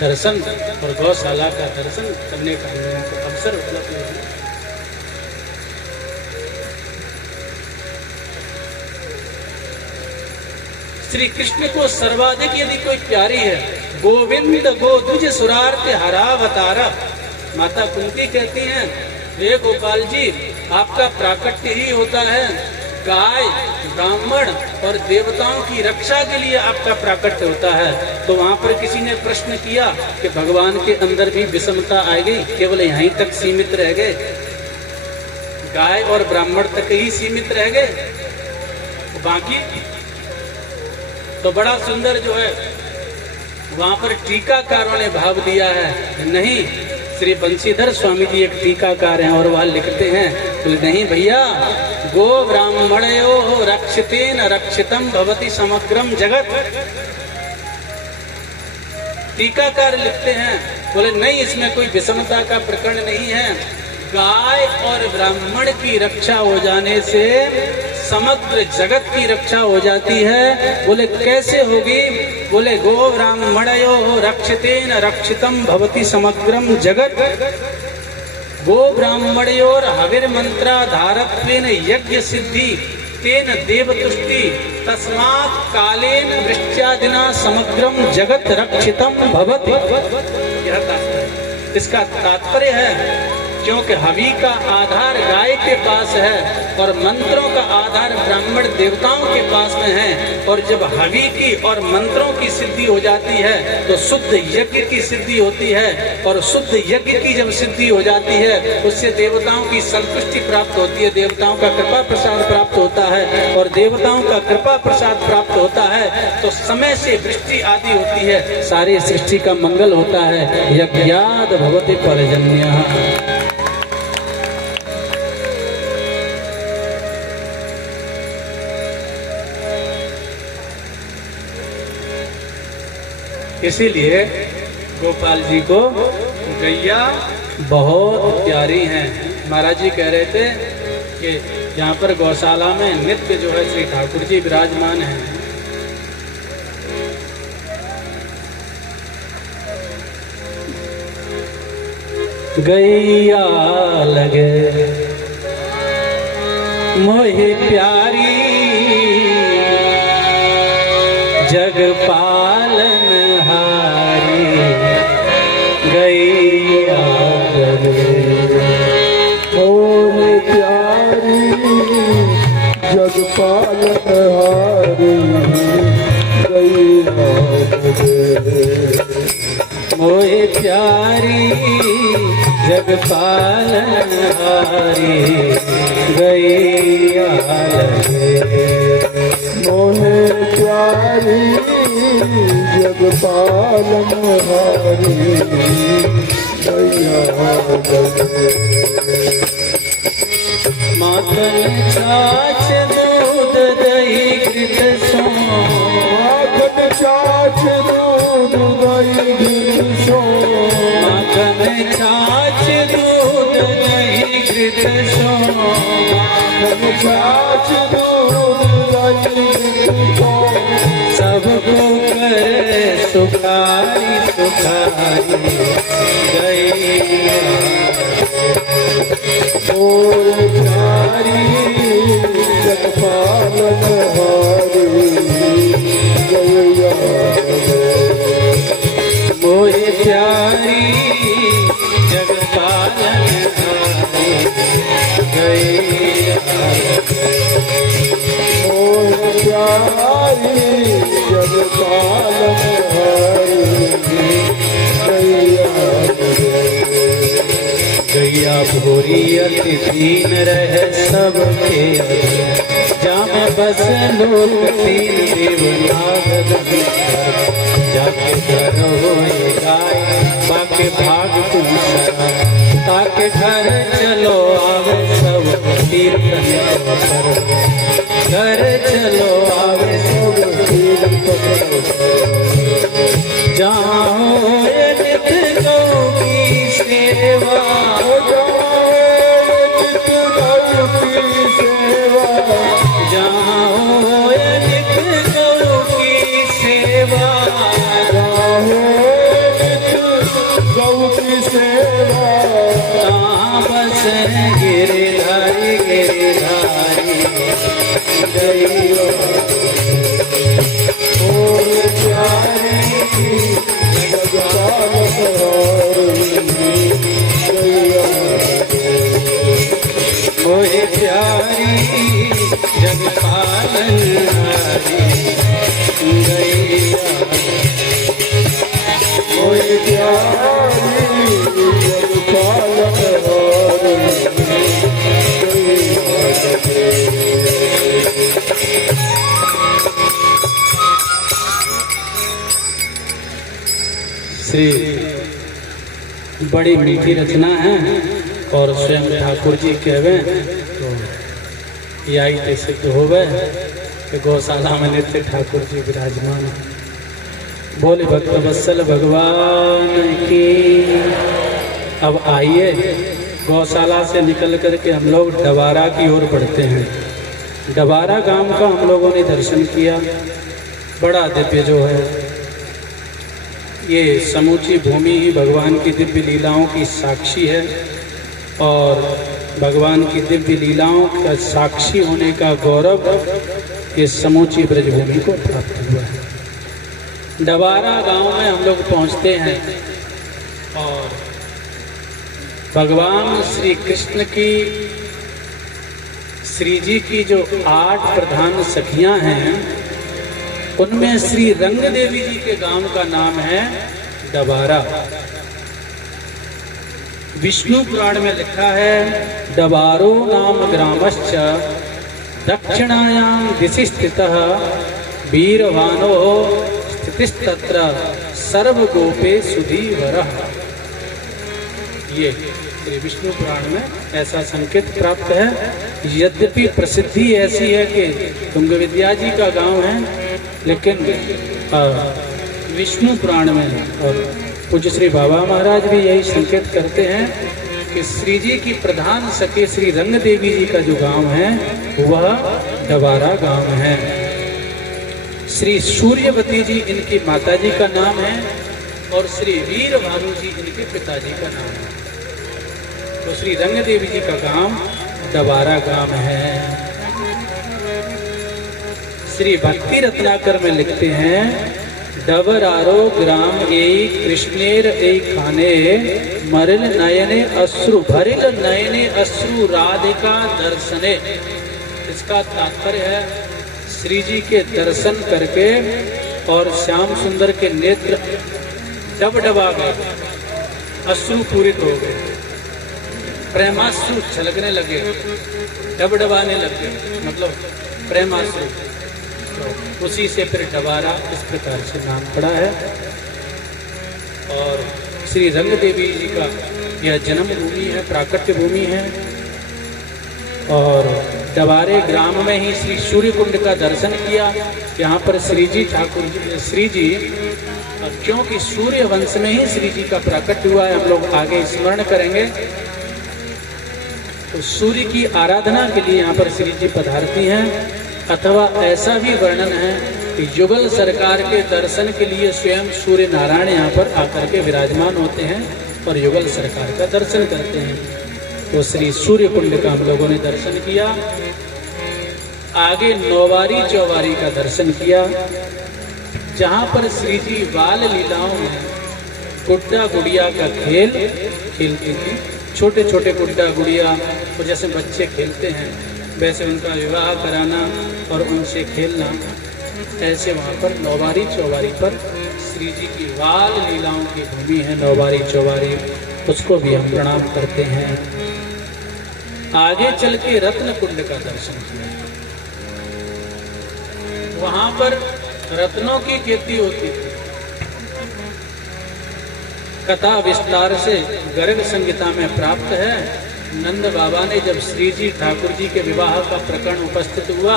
दर्शन और गौशाला का दर्शन करने का हम लोगों को अवसर उपलब्ध है। श्री कृष्ण को सर्वाधिक यदि कोई प्यारी है, गोविंद गोदुज सुरार्थ हरावतारा। माता कुंती कहती हैं, हे गोपाल जी, आपका प्राकट्य ही होता है गाय, ब्राह्मण और देवताओं की रक्षा के लिए आपका प्राकट्य होता है। तो वहां पर किसी ने प्रश्न किया कि भगवान के अंदर भी विषमता आ गई, केवल यहीं तक सीमित रह गए, गाय और ब्राह्मण तक ही सीमित रह गए, बाकी तो बड़ा सुंदर जो है वहां पर टीकाकारों ने भाव दिया है। नहीं, श्री बंशीधर स्वामी जी एक टीकाकार हैं और वह लिखते हैं, तो नहीं भैया, गो ब्राह्मणयो रक्षितेन रक्षितम भवति समग्रम जगत। टीकाकार लिखते हैं, बोले नहीं, इसमें कोई विषमता का प्रकरण नहीं है। गाय और ब्राह्मण की रक्षा हो जाने से समग्र जगत की रक्षा हो जाती है। बोले कैसे होगी? बोले गो ब्राह्मणयो रक्षितेन रक्षितम भवति समग्रम जगत। गो ब्राह्मणयोर हविर मंत्रा धारत्वेन यज्ञ सिद्धि तेन देवतुष्टि तस्मात् कालेन वृष्ट्यादिना समग्रम जगत रक्षितम भवति। यह तात्पर्य, इसका तात्पर्य है क्योंकि हवि का आधार गाय के पास है और मंत्रों का आधार ब्राह्मण देवताओं के पास में है। और जब हवि की और मंत्रों की सिद्धि हो जाती है तो शुद्ध यज्ञ की सिद्धि होती है। और शुद्ध यज्ञ की जब सिद्धि हो जाती है उससे देवताओं की संतुष्टि प्राप्त होती है, देवताओं का कृपा प्रसाद प्राप्त होता है। और देवताओं का कृपा प्रसाद प्राप्त होता है तो समय से वृष्टि आदि होती है, सारी सृष्टि का मंगल होता है। यज्ञाद भवति पर्जन्यः। इसीलिए गोपाल जी को गैया बहुत प्यारी हैं। महाराज जी कह रहे थे कि यहाँ पर गौशाला में नित्य जो है श्री ठाकुर जी विराजमान हैं। गैया लगे मोहि प्यारी जग पालन हारी। गैया मोहि प्यारी जग पालन हारी। गैया मोहि प्यारी जग पालन हारी। गैया मोहे प्यारी जग पालन हारी। गैया माखन छाछ दूध दही कृत शोभा छाछ दूध सबको करे सुखारी सुखारी गैया और प्यारी जगपालन हारी गैया मोहे प्यारी जगपालन हारी गैया और प्यारी जगपालन हारी गैया गैया भोरी अति दीन रहे सबके जाम बस लोक तीन देवनाग जाके घर होए गाय बाके भाग तू सरा ताके घर चलो आवे सब तीर्थन पर घर चलो आवे सब तीर्थन जहाँ होए नित गौ की सेवा जहाँ होए नित गौ की सेवा गौ की सेवा कहाँ बस गिरधारी गिरधारी गैया और प्यारी जगपालन हारी गैया मोहे प्यारी जगपालन हारी गैया मोहे प्यारी जगपालन हारी श्री बड़ी मीठी रचना है और स्वयं ठाकुर जी कहवे तो यही ते सिद्ध होवे कि गौशाला में नित्य ठाकुर जी विराजमान है। बोले भक्त वत्सल भगवान की। अब आइए गौशाला से निकल करके हम लोग डबारा की ओर बढ़ते हैं। डबारा गांव का हम लोगों ने दर्शन किया। बड़ा दिव्य जो है ये समूची भूमि ही भगवान की दिव्य लीलाओं की साक्षी है और भगवान की दिव्य लीलाओं का साक्षी होने का गौरव ये समूची ब्रजभूमि को प्राप्त हुआ है। डबारा गांव में हम लोग पहुंचते हैं और भगवान श्री कृष्ण की श्री जी की जो 8 प्रधान सखियां हैं उनमें श्री रंग देवी जी के गांव का नाम है डबारा। विष्णु पुराण में लिखा है डबारो नाम ग्रामश्च दक्षिणायां दिशि स्थितः वीरवानो स्थितिस्तत्र सर्वगोपे सुधीवरः। ये श्री विष्णु पुराण में ऐसा संकेत प्राप्त है। यद्यपि प्रसिद्धि ऐसी है कि तुंग विद्या जी का गांव है, लेकिन विष्णु पुराण में और पूज्य श्री बाबा महाराज भी यही संकेत करते हैं कि श्री जी की प्रधान सखी श्री रंग देवी जी का जो गांव है वह डबारा गांव है। श्री सूर्यवती जी इनकी माता जी का नाम है और श्री वीर भानु जी इनके पिताजी का नाम है। तो श्री रंग देवी जी का गांव डबारा गांव है। श्री भक्ति रत्नाकर में लिखते हैं डबरारो ग्राम ए कृष्णेर ए खाने मरिल नयने अश्रु भरिल नयने अश्रु राधिका दर्शने। इसका तात्पर्य है श्री जी के दर्शन करके और श्याम सुंदर के नेत्र डबडबा गए, अश्रु पूरित हो गए, प्रेमाश्रु छलकने लगे, डबडबाने लगे, मतलब प्रेमाश्रु। तो उसी से फिर डबारा इस प्रकार से नाम पड़ा है। और श्री रंग देवी जी का यह जन्म भूमि है, प्राकट्य भूमि है। और डबारे ग्राम में ही श्री सूर्य कुंड का दर्शन किया। यहाँ पर श्री जी ठाकुर श्री जी क्योंकि सूर्य वंश में ही श्री जी का प्राकट्य हुआ है, हम लोग आगे स्मरण करेंगे। तो सूर्य की आराधना के लिए यहाँ पर श्री जी पधारती हैं। अथवा ऐसा भी वर्णन है कि युगल सरकार के दर्शन के लिए स्वयं सूर्य नारायण यहाँ पर आकर के विराजमान होते हैं और युगल सरकार का दर्शन करते हैं। तो श्री सूर्य कुंड का हम लोगों ने दर्शन किया। आगे नौवारी चौवारी का दर्शन किया, जहाँ पर श्री जी बाल लीलाओं में गुड्डा गुड़िया का खेल खेलती थी। छोटे छोटे गुड्डा गुड़िया और जैसे बच्चे खेलते हैं वैसे उनका विवाह कराना और उनसे खेलना, ऐसे वहाँ पर नौवारी चौवारी पर श्री जी की बाल लीलाओं की भूमि है नौवारी चौवारी, उसको भी हम प्रणाम करते हैं। आगे चल के रत्न कुंड का दर्शन किया। वहाँ पर रत्नों की खेती होती थी। कथा विस्तार से गर्ग संहिता में प्राप्त है। नंद बाबा ने जब श्री जी ठाकुर जी के विवाह का प्रकरण उपस्थित हुआ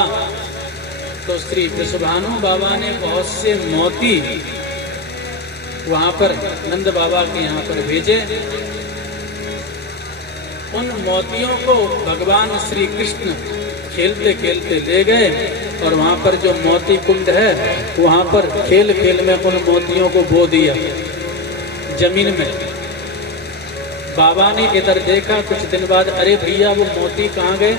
तो श्री वृषभानु बाबा ने बहुत से मोती वहां पर नंद बाबा के यहाँ पर भेजे। उन मोतियों को भगवान श्री कृष्ण खेलते खेलते ले गए और वहां पर जो मोती कुंड है वहां पर खेल खेल में उन मोतियों को बो दिया जमीन में। बाबा ने इधर देखा, कुछ दिन बाद अरे भैया वो मोती कहाँ गए?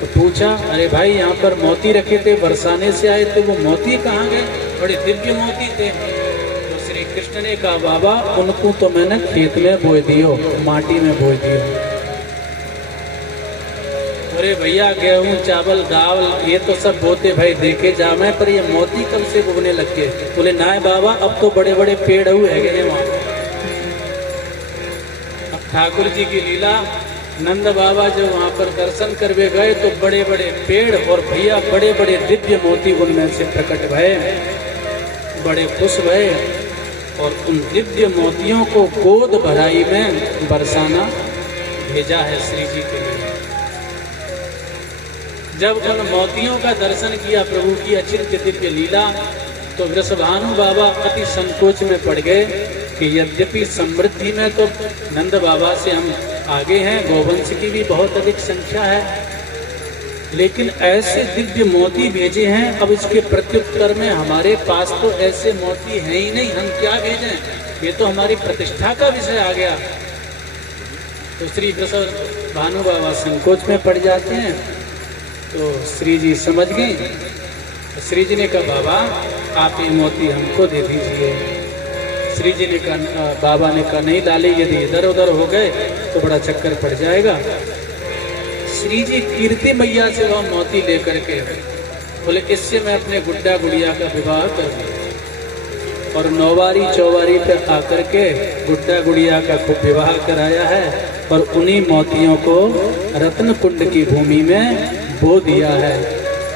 तो पूछा, अरे भाई यहाँ पर मोती रखे थे, बरसाने से आए थे, वो मोती कहाँ गए? बड़े दिव्य मोती थे। तो श्री कृष्ण ने कहा, बाबा उनको तो मैंने खेत में बोए दियो, माटी में बोए दियो। अरे भैया गेहूं चावल दाल ये तो सब बोते भाई देखे जा मैं, पर ये मोती कब से उगने लग गए? बोले ना बाबा अब तो बड़े बड़े पेड़ हुए हैं वहाँ। अब ठाकुर जी की लीला, नंद बाबा जब वहाँ पर दर्शन करवे गए तो बड़े बड़े पेड़ और भैया बड़े बड़े दिव्य मोती उनमें से प्रकट भये। बड़े खुश भये और उन दिव्य मोतियों को गोद भराई में बरसाना भेजा है श्री जी के लिए। जब उन मोतियों का दर्शन किया प्रभु की अचिंत्य दिव्य लीला, तो वृषभानु बाबा अति संकोच में पड़ गए कि यद्यपि समृद्धि में तो नंद बाबा से हम आगे हैं, गोवंश की भी बहुत अधिक संख्या है, लेकिन ऐसे दिव्य मोती भेजे हैं। अब इसके प्रत्युत्तर में हमारे पास तो ऐसे मोती हैं ही नहीं, हम क्या भेजें? ये तो हमारी प्रतिष्ठा का विषय आ गया। तो श्री वृषभानु बाबा संकोच में पड़ जाते हैं। तो श्री जी समझ गई। श्री जी ने कहा, बाबा आप ये मोती हमको दे दीजिए। श्री जी ने कहा, बाबा ने कहा, नहीं लाली यदि इधर उधर हो गए तो बड़ा चक्कर पड़ जाएगा। श्री जी कीर्ति मैया से वह मोती लेकर के बोले, इससे मैं अपने गुड्डा गुड़िया का विवाह करूँ। और नौवारी चौवारी पर आकर के गुड्डा गुड़िया का खूब विवाह कराया है और उन्हीं मोतियों को रत्न कुंड की भूमि में बो दिया है।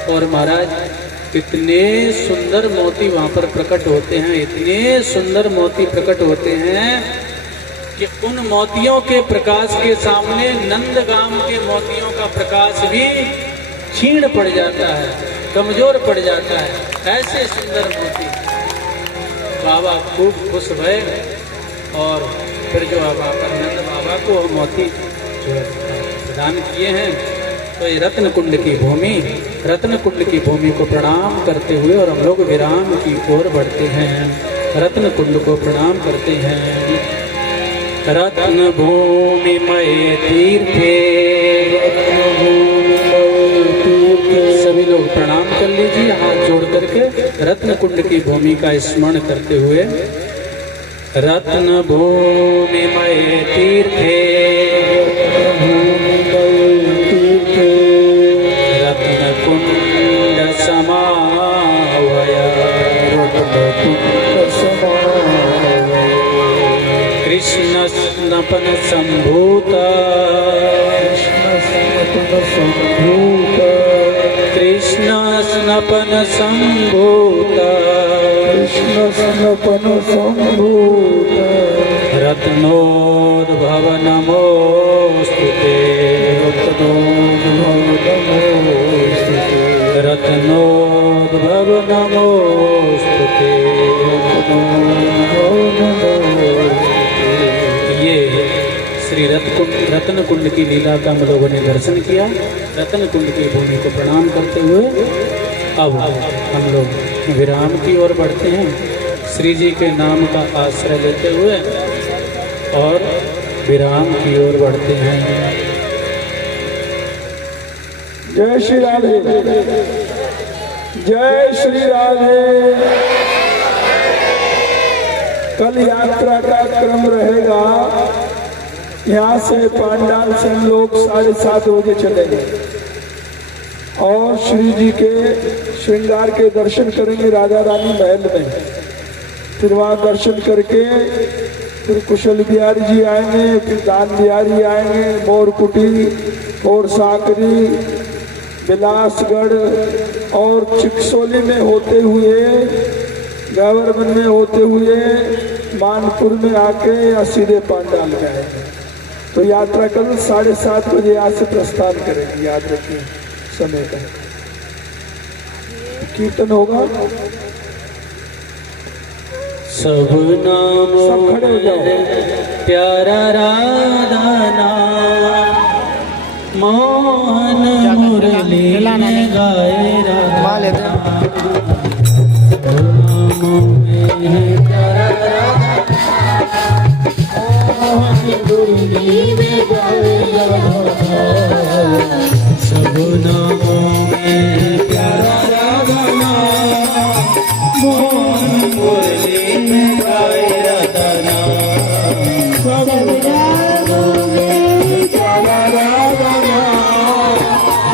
और महाराज इतने सुंदर मोती वहाँ पर प्रकट होते हैं, इतने सुंदर मोती प्रकट होते हैं कि उन मोतियों के प्रकाश के सामने नंदगाम के मोतियों का प्रकाश भी क्षीण पड़ जाता है, कमजोर पड़ जाता है। ऐसे सुंदर मोती। बाबा खूब खुश भये और फिर जो वहाँ पर नंद बाबा को मोती जो प्रदान किए हैं, तो ये रत्न कुंड की भूमि, रत्न कुंड की भूमि को प्रणाम करते हुए और हम लोग विराम की ओर बढ़ते हैं। रत्न कुंड को प्रणाम करते हैं। रत्न भूमि मय तीर्थे, सभी लोग प्रणाम कर लीजिए हाथ जोड़ करके। रत्न कुंड की भूमि का स्मरण करते हुए, रत्न भूमि मय तीर्थे, रत्न कुंड समावय, कृष्ण स्नपन संभूता, कृष्ण स्नपन संभूता, रत्नोद्भव नमोस्तुते, रत्नोद्भव नमोस्तुते। ये श्री रत्न कुंड की लीला का हम लोगों ने दर्शन किया। रत्न कुंड की भूमि को प्रणाम करते हुए अब हम लोग विराम की ओर बढ़ते हैं, श्री जी के नाम का आश्रय लेते हुए और विराम की ओर बढ़ते हैं। जय श्री राधे, जय श्री राधे। कल यात्रा का क्रम रहेगा। यहाँ से पांडाल से हम लोग 7:30 बजे चलेंगे और श्री जी के श्रृंगार के दर्शन करेंगे राजा रानी महल में। फिर वहाँ दर्शन करके फिर कुशल बिहारी जी आएंगे, फिर दान बिहारी आएंगे, मोरकुटी और साकरी, बिलासगढ़ और चिकसोली में होते हुए, गावरबन में होते हुए मानपुर में आके या सीधे पांडाल में आएंगे। तो यात्रा कल 7:30 बजे यहाँ से प्रस्थान करेंगे। याद रखिए समय का। कीर्तन होगा। सब नाम सब खड़े हो जाओ। प्यारा राधा नाम, मोहन मुरली में गाए राधा सब नामों में प्यारा राधा नाम, मोहन मुरली में गाए राधा नाम। सब नामों में प्यारा राधा नाम,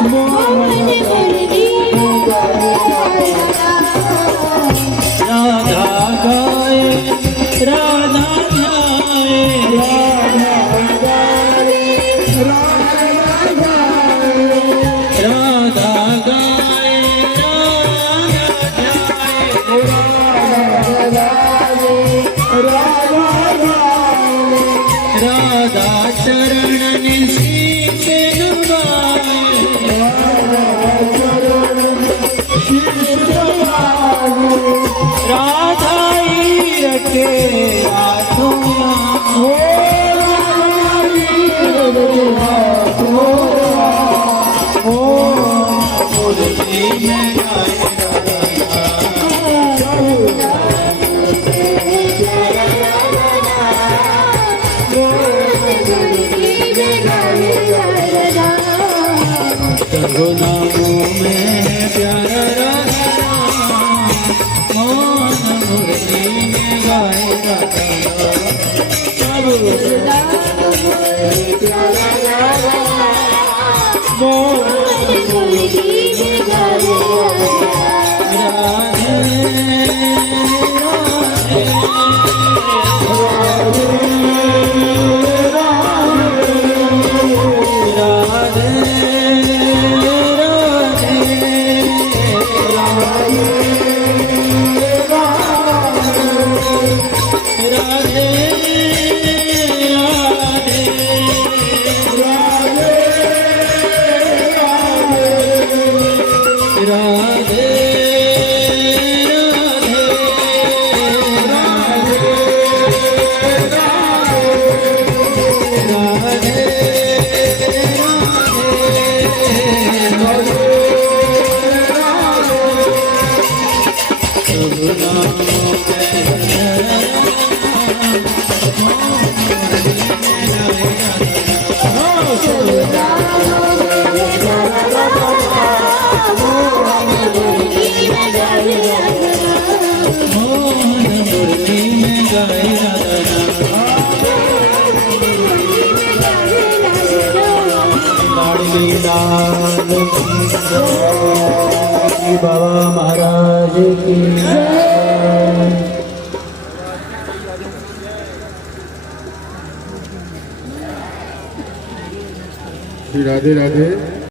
मोहन मुरली में गाए राधा नाम। राधा गाए राधा गाए राधा गाए राधा गाए राधा गाए राधा चरण शीश नवाए, राधा ही रखे हाथों नामों में प्यारा राधा नाम, मोहन मुरली में गाए राधा नाम। प्यारा राधा मोहन मुरली में गाए राधे बाबा महाराज की राधे राधे।